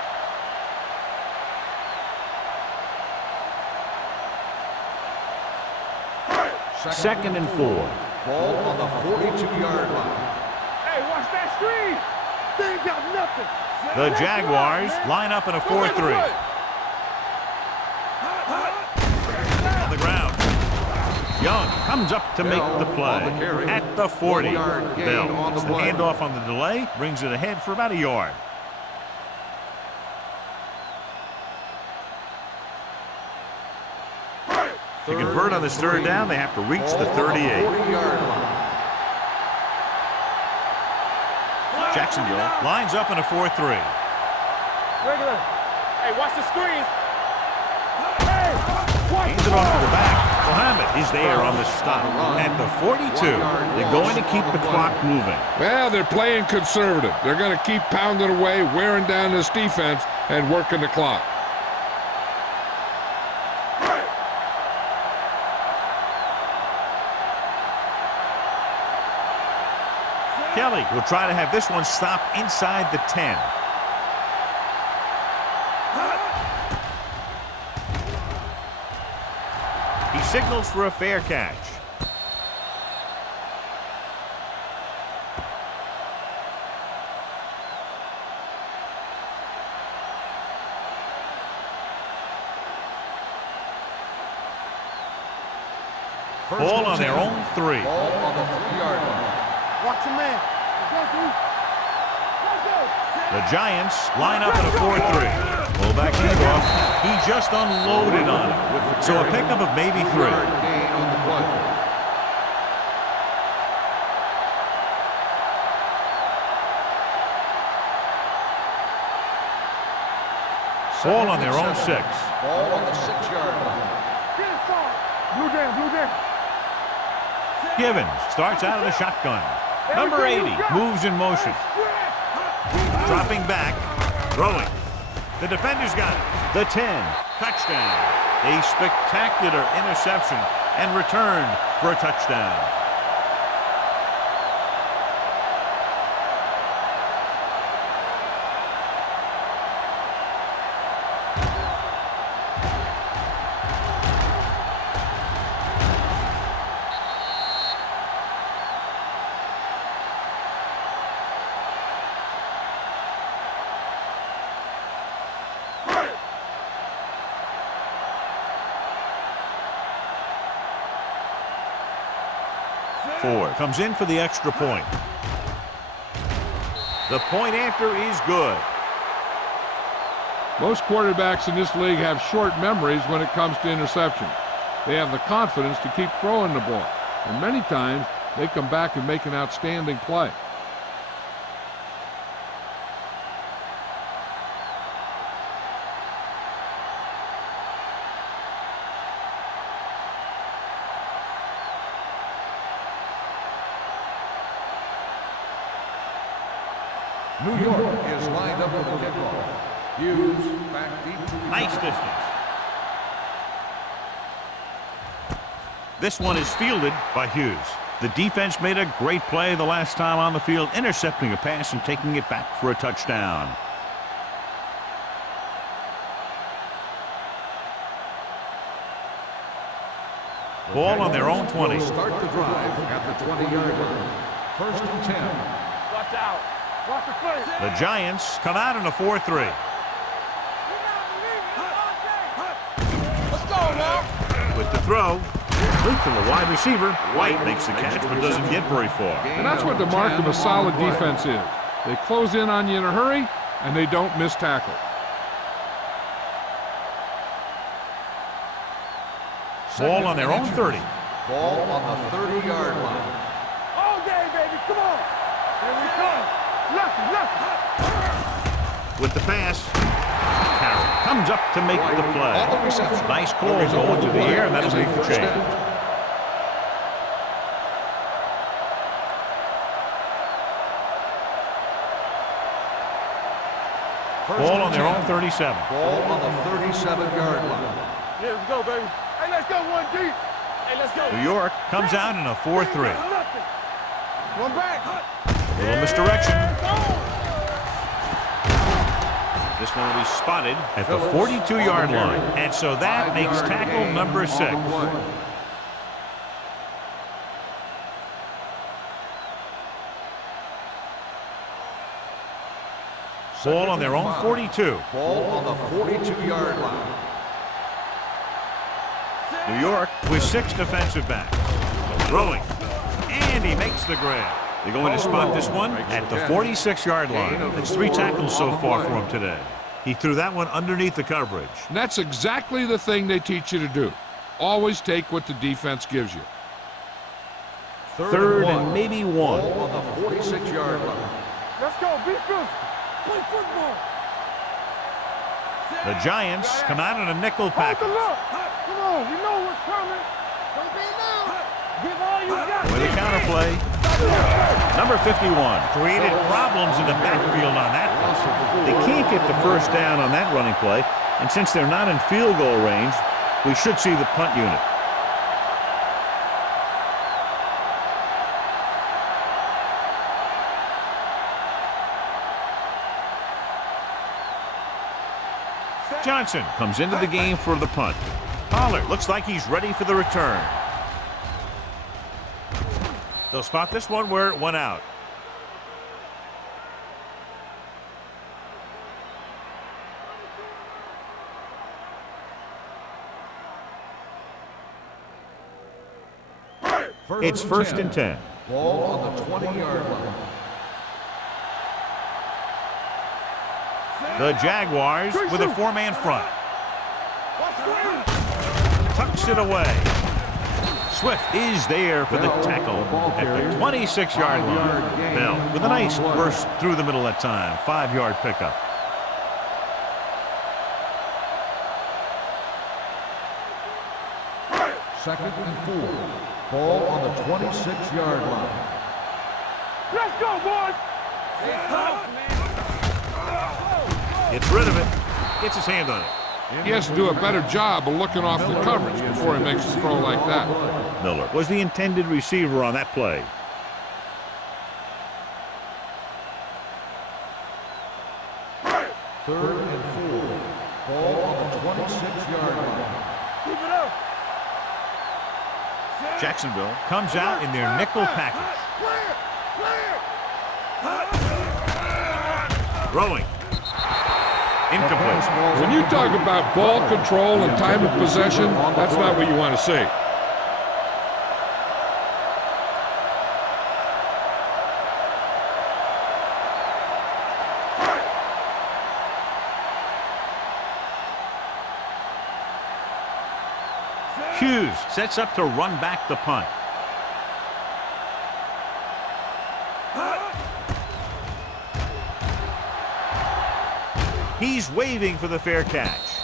Second and 4. Ball on the 42-yard line. Hey, watch that screen. They ain't got nothing. The Jaguars line up in a 4-3. On the ground. Young comes up to make the play at the 40. Bell gets the handoff on the delay, brings it ahead for about a yard. To convert on this third down, they have to reach the 38. Jacksonville lines up in a 4-3. Regular. Hey, watch the screen. Hey, Hands it off to the back. Mohammed is there on the stop at the 42. They're going to keep the clock moving. Well, they're playing conservative. They're going to keep pounding away, wearing down this defense, and working the clock. Kelly will try to have this one stop inside the 10. He signals for a fair catch. Ball on their own 3. Ball on the 3-yard line. watch your man. Let's go, dude. Let's go. The Giants line up in a 4-3. Pull back handoff. He just unloaded on it. So a pickup of maybe 3. Gain on the play. Ball on their own 6. Ball on the 6-yard line. Get it, Sarge. Blue down, blue down. Givens starts out of the shotgun. Number 80 moves in motion. Dropping back, throwing. The defender's got it. The 10, touchdown. A spectacular interception and returned for a touchdown. Ford comes in for the extra point. The point after is good. Most quarterbacks in this league have short memories when it comes to interception. They have the confidence to keep throwing the ball, and many times they come back and make an outstanding play. New York is lined up for the kickoff. Hughes back deep. Nice distance. This one is fielded by Hughes. The defense made a great play the last time on the field, intercepting a pass and taking it back for a touchdown. Ball on their own 20. Will start the drive at the 20-yard line. First and 10. Watch out. Watch the play. The Giants come out in a 4-3. Let's go now. With the throw, complete to the wide receiver. White makes the catch but doesn't get very far. And that's what the mark of a solid defense is. They close in on you in a hurry, and they don't miss tackle. Ball on their own 30. Ball on the 30-yard line. All day, baby. Come on. Here we come. Lucky. With the pass, Carroll comes up to make the play. Nice call going to the air, and that'll make the change. Ball on their own 37. Ball on the 37-yard line. Yeah, let's go, baby. Hey, let's go one deep. Hey, let's go. New York comes out in a 4-3. One back. A little misdirection. This one will be spotted at the 42-yard line. And so that makes tackle number 6. Ball on their own 42. Ball on the 42-yard line. New York with 6 defensive backs. Throwing. And he makes the grab. They're going to spot this one at the 46-yard line. That's 3 tackles so far for him today. He threw that one underneath the coverage. And that's exactly the thing they teach you to do. Always take what the defense gives you. Third and maybe 1. Ball on the 46-yard line. Let's go. Be good. Play football. The Giants come out in a nickel package. Come on. We know what's coming. Don't be now. Give all you got. With a counterplay. Number 51 created problems in the backfield on that one. They can't get the first down on that running play, and since they're not in field goal range, we should see the punt unit. Johnson comes into the game for the punt. Pollard looks like he's ready for the return. They'll spot this one where it went out. It's first and 10. Ball on the 20-yard line. The Jaguars with a 4-man front. Tucks it away. Swift is there for the tackle at the 26-yard line. Bell with a nice burst through the middle that time. 5-yard pickup. Second and 4. Ball on the 26-yard line. Let's go, boys. Gets rid of it. Gets his hand on it. He has to do a better job of looking off the coverage before he makes a throw like that. Miller was the intended receiver on that play. Third and 4. Ball on the 26-yard line. Keep it up. Jacksonville comes out in their nickel package. Throwing. Incomplete. When you talk about ball control and time of possession, that's not what you want to see. Hughes sets up to run back the punt. He's waving for the fair catch.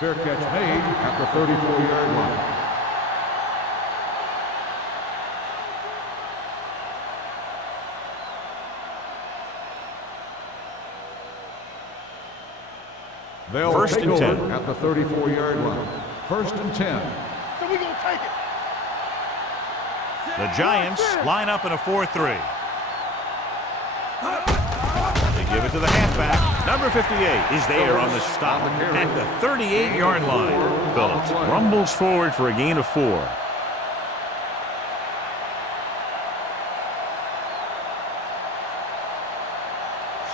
Fair catch made at the 34-yard line. They'll First take and over 10. at the 34-yard line. First and 10. So we gonna take it. The Giants line up in a 4-3. They give it to the halfback. Number 58 is there on the stop at the 38-yard line. Phillips rumbles forward for a gain of 4.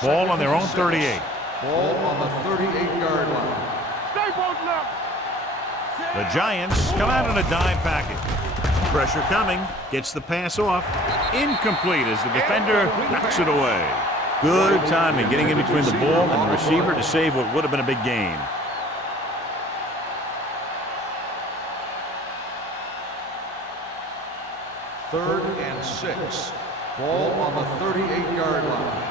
Ball on their own 38. Ball on the 38-yard line. Stay posted up. The Giants come out in a dime package. Pressure coming. Gets the pass off. Incomplete as the defender knocks it away. Good timing getting in between the ball and the receiver to save what would have been a big gain. Third and 6. Ball on the 38-yard line.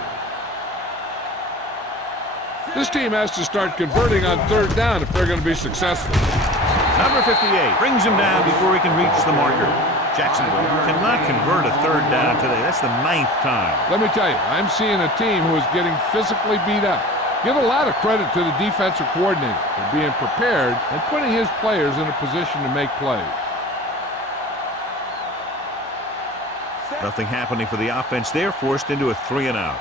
This team has to start converting on third down if they're going to be successful. Number 58 brings him down before he can reach the marker. Jacksonville cannot convert a third down today. That's the 9th time. Let me tell you, I'm seeing a team who is getting physically beat up. Give a lot of credit to the defensive coordinator for being prepared and putting his players in a position to make plays. Nothing happening for the offense. They're forced into a 3-and-out.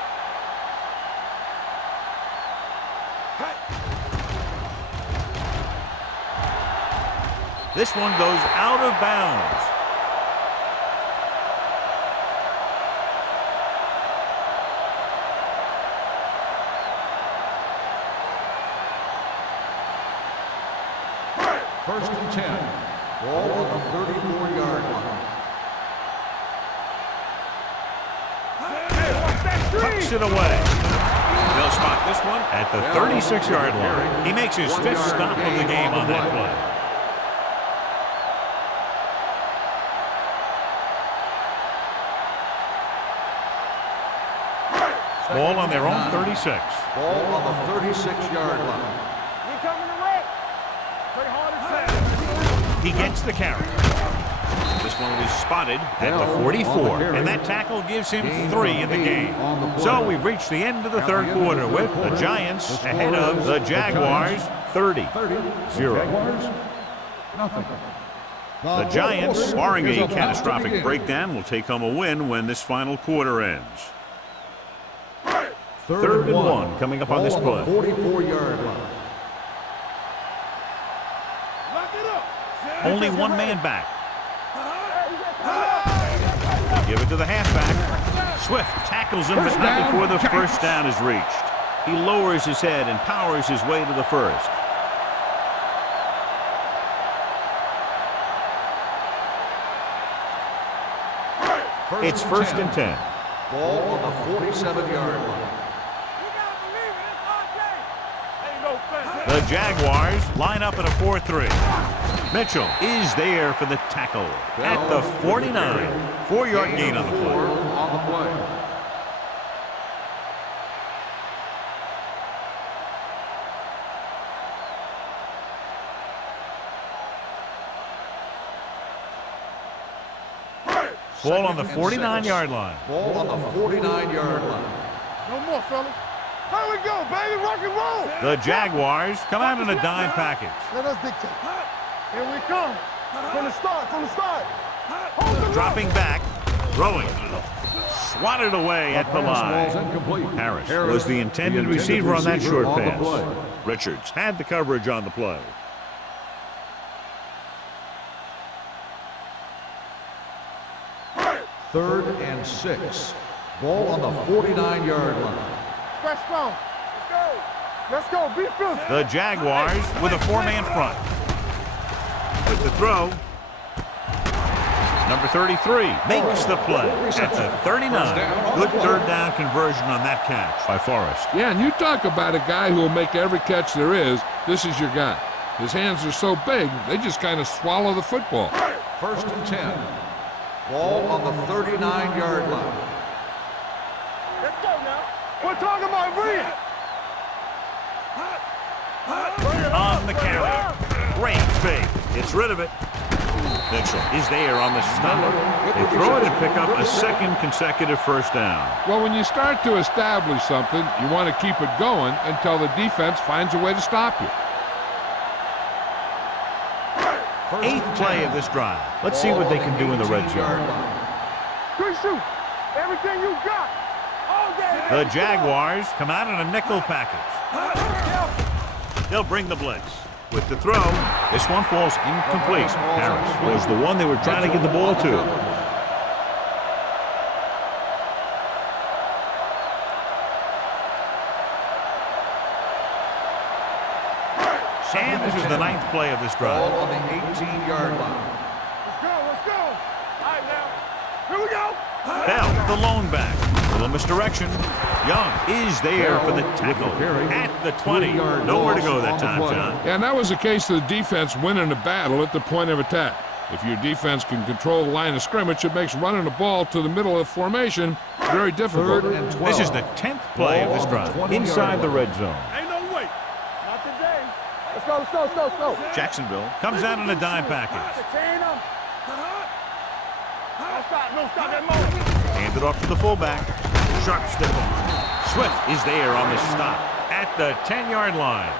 This one goes out of bounds. First and 10. Ball on the 34-yard line. Tucks it away. They'll spot this one at the 36-yard line. He makes his 5th stop of the game on that play. Ball on their own 36. Ball on the 36-yard line. You coming to wreck. Play hard and fast. He gets the carry. This one will be spotted at the 44, and that tackle gives him 3 in the game. So we've reached the end of the third quarter with the Giants ahead of the Jaguars 30-0. The Giants, barring a catastrophic breakdown, will take home a win when this final quarter ends. Third and 1 coming up on this play. 44-yard line. Only one man back. They give it to the halfback. Swift tackles him, but not before the first down is reached. He lowers his head and powers his way to the first. It's first and 10. Ball on the 47-yard line. The Jaguars line up in a 4-3. Mitchell is there for the tackle at the 49. 4-yard gain on the play. Ball on the 49-yard line. Ball on the 49-yard line. No more, fellas. Here we go, baby. Rock and roll. The Jaguars come out in a dime package. Let us dictate. Here we come. From the start, Dropping back, throwing. Swatted away at the line. Harris was the intended receiver on that short pass. Richards had the coverage on the play. Third and 6. Ball on the 49-yard line. Press strong. Let's go. Be filthy. The Jaguars with a 4-man front. With the throw. Number 33 makes the play at the 39. Good third down conversion on that catch by Forrest. Yeah, and you talk about a guy who will make every catch there is. This is your guy. His hands are so big, they just kind of swallow the football. First and 10. Ball on the 39-yard line. Let's go now. We're talking about Reed. On the carry. Great fake. Gets rid of it. Mitchell is there on the stop. They throw it and pick up a second consecutive first down. Well, when you start to establish something, you want to keep it going until the defense finds a way to stop you. 8th play of this drive. Let's see what they can do in the red zone. Good shoot. Everything you got. All day. The Jaguars come out in a nickel package. They'll bring the blitz. With the throw, this one falls incomplete. Harris was the one they were trying to get the ball to. And this is the 9th play of this drive. Ball on the 18-yard line. Let's go. Let's go. All right, now. Here we go. Bell, the lone back. A little misdirection. Young is there for the tackle at the 20. Nowhere to go that time, John. Yeah, and that was the case of the defense winning the battle at the point of attack. If your defense can control the line of scrimmage, it makes running the ball to the middle of the formation very difficult. This is the 10th play of this drive. Inside the red zone. Ain't no way. Not today. Let's go. Let's go. Let's go. Let's go. Jacksonville comes out in a dime package. No stop that moment. Handed off to the fullback. Sharp step on. Swift is there on the stop at the 10-yard line.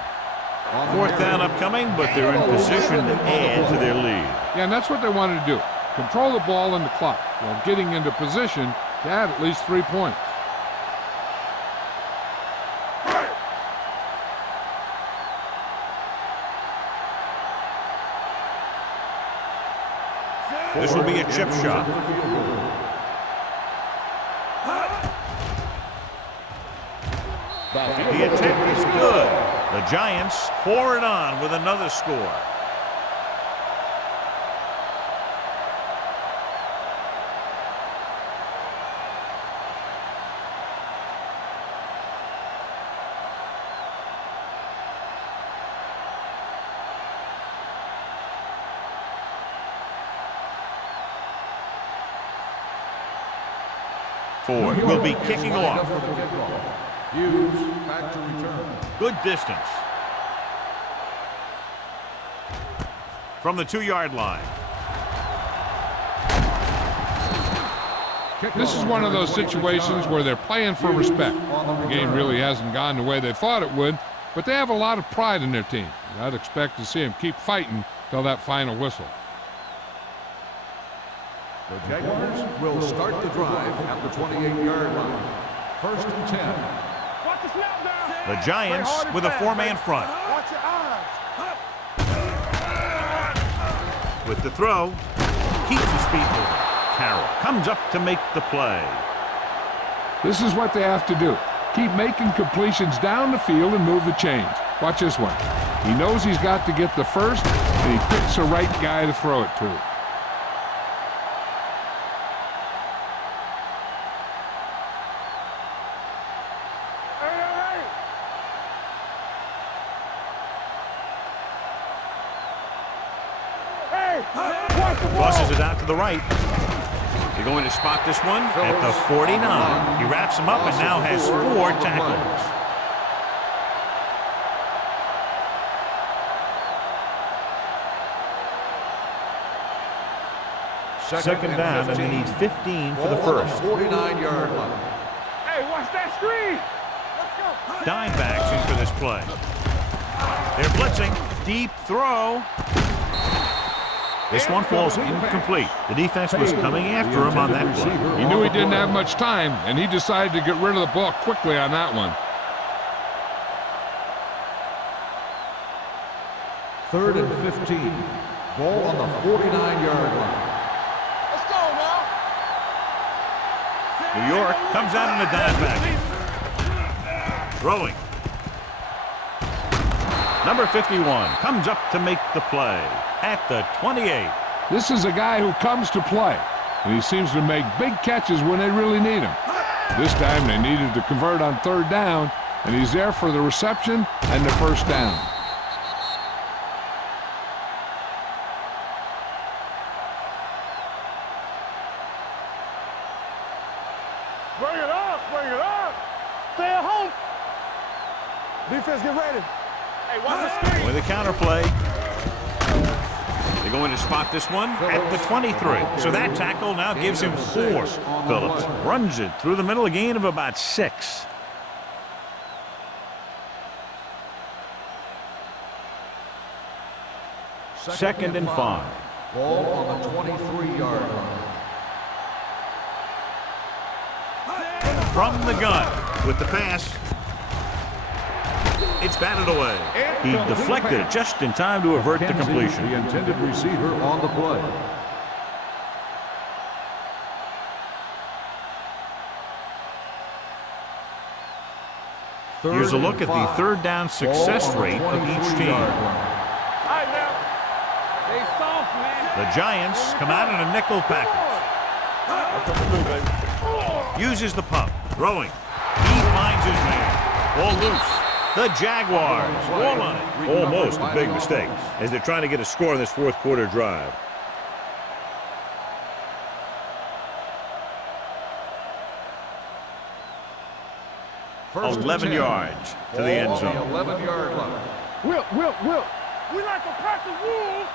4th down upcoming, but they're in position to add to their lead. Yeah, and that's what they wanted to do. Control the ball and the clock while getting into position to add at least 3 points. This will be a chip shot. The attempt is good. The Giants pour it on with another score. Ford will be kicking off. Hughes back to return. Good distance. From the 2-yard line. This is one of those situations where they're playing for respect. The game really hasn't gone the way they thought it would, but they have a lot of pride in their team. I'd expect to see them keep fighting till that final whistle. The Jaguars will start the drive at the 28-yard line. 1st and 10. Watch the snap down. The Giants with a 4-man front. Watch your eyes. With the throw, keeps his feet moving. Carroll comes up to make the play. This is what they have to do. Keep making completions down the field and move the chains. Watch this one. He knows he's got to get the first, and he picks the right guy to throw it to. Tosses it out to the right. They're going to spot this one at the 49. He wraps him up and now has 4 tackles. Second down, and they need 15 for the first. 49-yard line. Hey, watch that screen. Let's go. Dime backs in for this play. They're blitzing. Deep throw. This one falls incomplete. The defense was coming after him on that play. He knew he didn't have much time, and he decided to get rid of the ball quickly on that one. 3rd and 15. Ball on the 49-yard line. Let's go now. New York comes out in a dime package. Throwing. Number 51 comes up to make the play at the 28. This is a guy who comes to play, and he seems to make big catches when they really need him. This time they needed to convert on 3rd down, and he's there for the reception and the 1st down. Bring it up. Bring it up. Stay at home. Defense, get ready. Hey, watch the screen. With a counter play. They're going to spot this one at the 23. So that tackle now gives him 4. Phillips runs it through the middle, a gain of about 6. 2nd and 5. Ball on the 23-yard line. From the gun with the pass. It's batted away. He deflected it just in time to avert the completion. The intended receiver on the play. Here's a look at the third down success rate of each team. The Giants come out in a nickel package. Uses the pump. Throwing. He finds his man. Ball loose. The Jaguars roll on it. Almost a big mistake as they're trying to get a score in this fourth quarter drive. First 11 yards to the end zone. 11-yard line. Whip. We like to pack the wolves.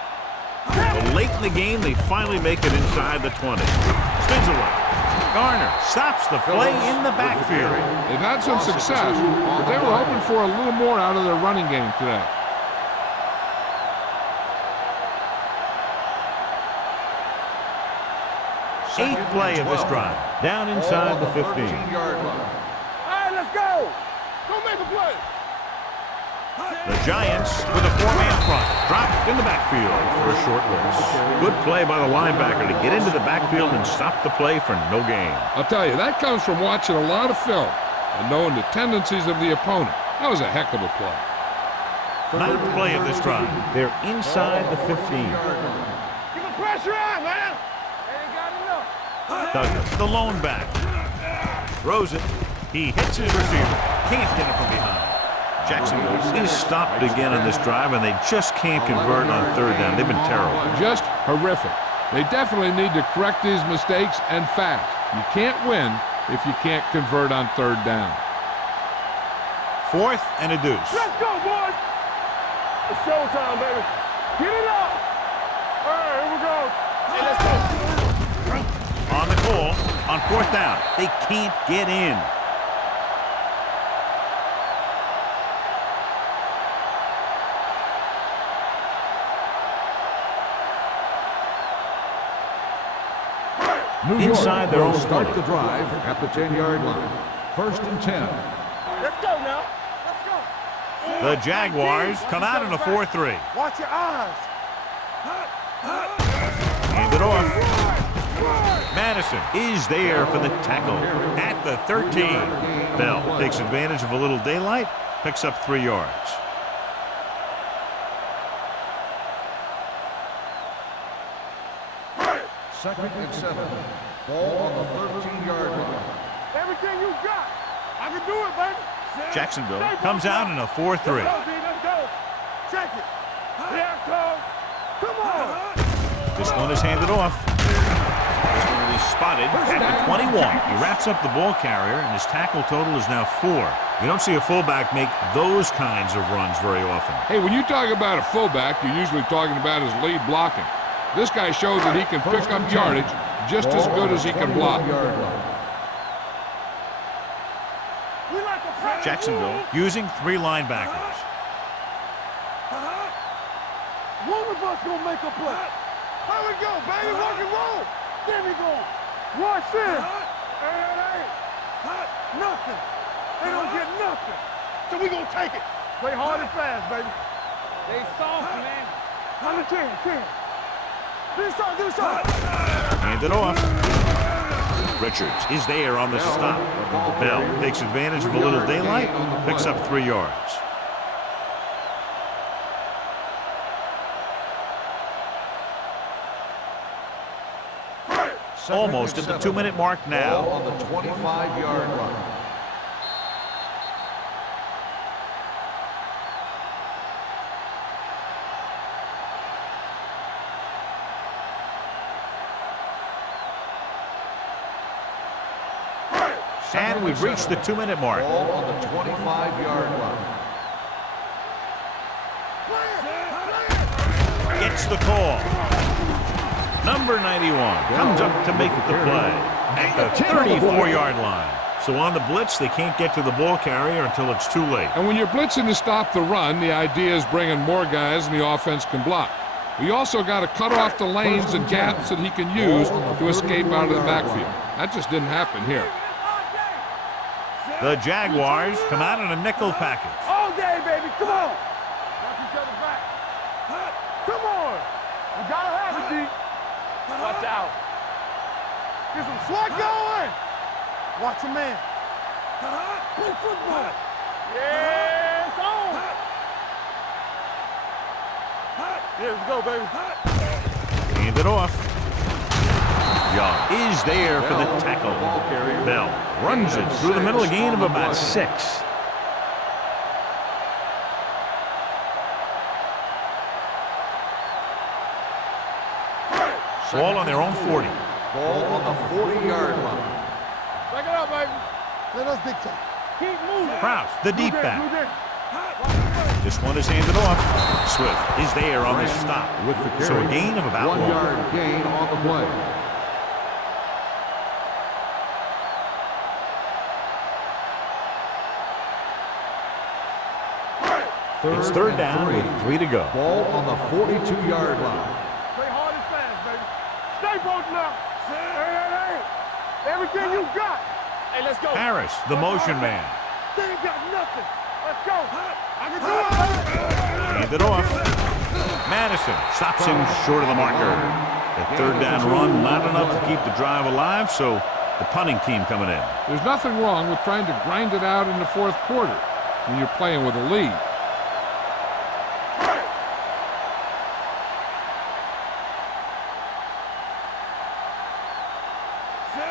But late in the game, they finally make it inside the 20. Spins away. Garner stops the play in the backfield. They've had some success, but they were hoping for a little more out of their running game today. Eighth play of this drive. Down inside the 15. 13-yard line. All right, let's go. Go make a play. The Giants with a 4-man front. Dropped in the backfield for a short loss. Good play by the linebacker to get into the backfield and stop the play for no gain. I'll tell you, that comes from watching a lot of film and knowing the tendencies of the opponent. That was a heck of a play. Ninth play of this drive. They're inside the 15. Keep the pressure on, man. Ain't got enough. Douglas, the lone back. Throws it. He hits his receiver. Can't get it from behind. Jacksonville is stopped again on this drive, and they just can't convert on third down. They've been terrible. Just horrific. They definitely need to correct these mistakes and fast. You can't win if you can't convert on third down. 4th and a deuce. Let's go, boys. It's showtime, baby. Get it up. All right, here we go. Hey, let's go. On the call, on 4th down. They can't get in. Inside their own start 20. the drive at the 10-yard line. 1st and 10. Let's go now. Let's go. The Jaguars come out in a 4-3. Watch your eyes. Hand it off. Madison is there for the tackle at the 13. Bell takes advantage of a little daylight, picks up 3 yards. Second and 7. Ball on the 13-yard line. Everything you got. I can do it, baby. Jacksonville comes out in a 4-3. Let's go, D. Let's go. Check it. Here it comes. Come on. This one is handed off. This one will be spotted at the 21. He wraps up the ball carrier, and his tackle total is now 4. You don't see a fullback make those kinds of runs very often. Hey, when you talk about a fullback, you're usually talking about his lead blocking. This guy shows that he can pick up yardage just as good as he can block. Jacksonville using 3 linebackers. One of us gonna make a play. Here we go, baby. Rock and roll. There we go. Watch this. Hey. Nothing. They don't get nothing. So we gonna take it. Play hard and fast, baby. They soft, man. On the 10. Do something. Hand it off. Richards is there on the stop. Bell takes advantage of a little daylight, picks up 3 yards. Almost at the 2-minute mark now. Ball on the 25-yard line. And we've reached the 2-minute mark. Ball on the 25-yard line. Gets the call. Number 91 comes up to make the play at the 34-yard line. So on the blitz, they can't get to the ball carrier until it's too late. And when you're blitzing to stop the run, the idea is bringing more guys than the offense can block. We also got to cut off the lanes and gaps that he can use to escape out of the backfield. That just didn't happen here. The Jaguars come out in a nickel package. All day, baby. Come on. Watch each other back. Come on. We gotta have it, D. Watch out. Get some slack going. Watch a man. Play football. Yeah, it's on. Yeah, let's go, baby. Hand it off. Young is there for the tackle. Bell runs it through the middle, a gain of about 6. Ball on their own 40. Ball on the 40-yard line. Back it up, baby. Let us dictate. Keep moving. Prowse, the deep back. This one is handed off. Swift is there on the stop. With the carry. So a gain of about 1. 1 yard gain on the play. It's third down with 3 to go. Ball on the 42-yard line. Play hard and fast, baby. Stay both now. Hey. Everything you got. Hey, let's go. Harris, the motion man. They ain't got nothing. Let's go. I can do it. Hand it off. Madison stops him short of the marker. The third down run, not enough to keep the drive alive, so the punting team coming in. There's nothing wrong with trying to grind it out in the fourth quarter when you're playing with a lead.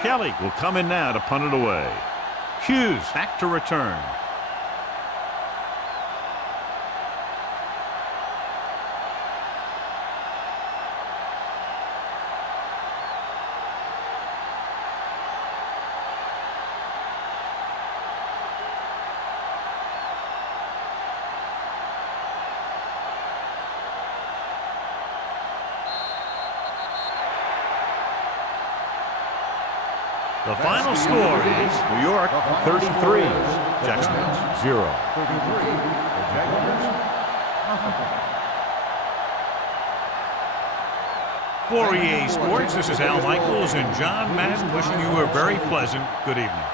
Kelly will come in now to punt it away. Hughes back to return. The final score is New York 33, Jacksonville 0. 33, the Jaguars. For EA Sports, this is Al Michaels and John Madden wishing you a very pleasant good evening.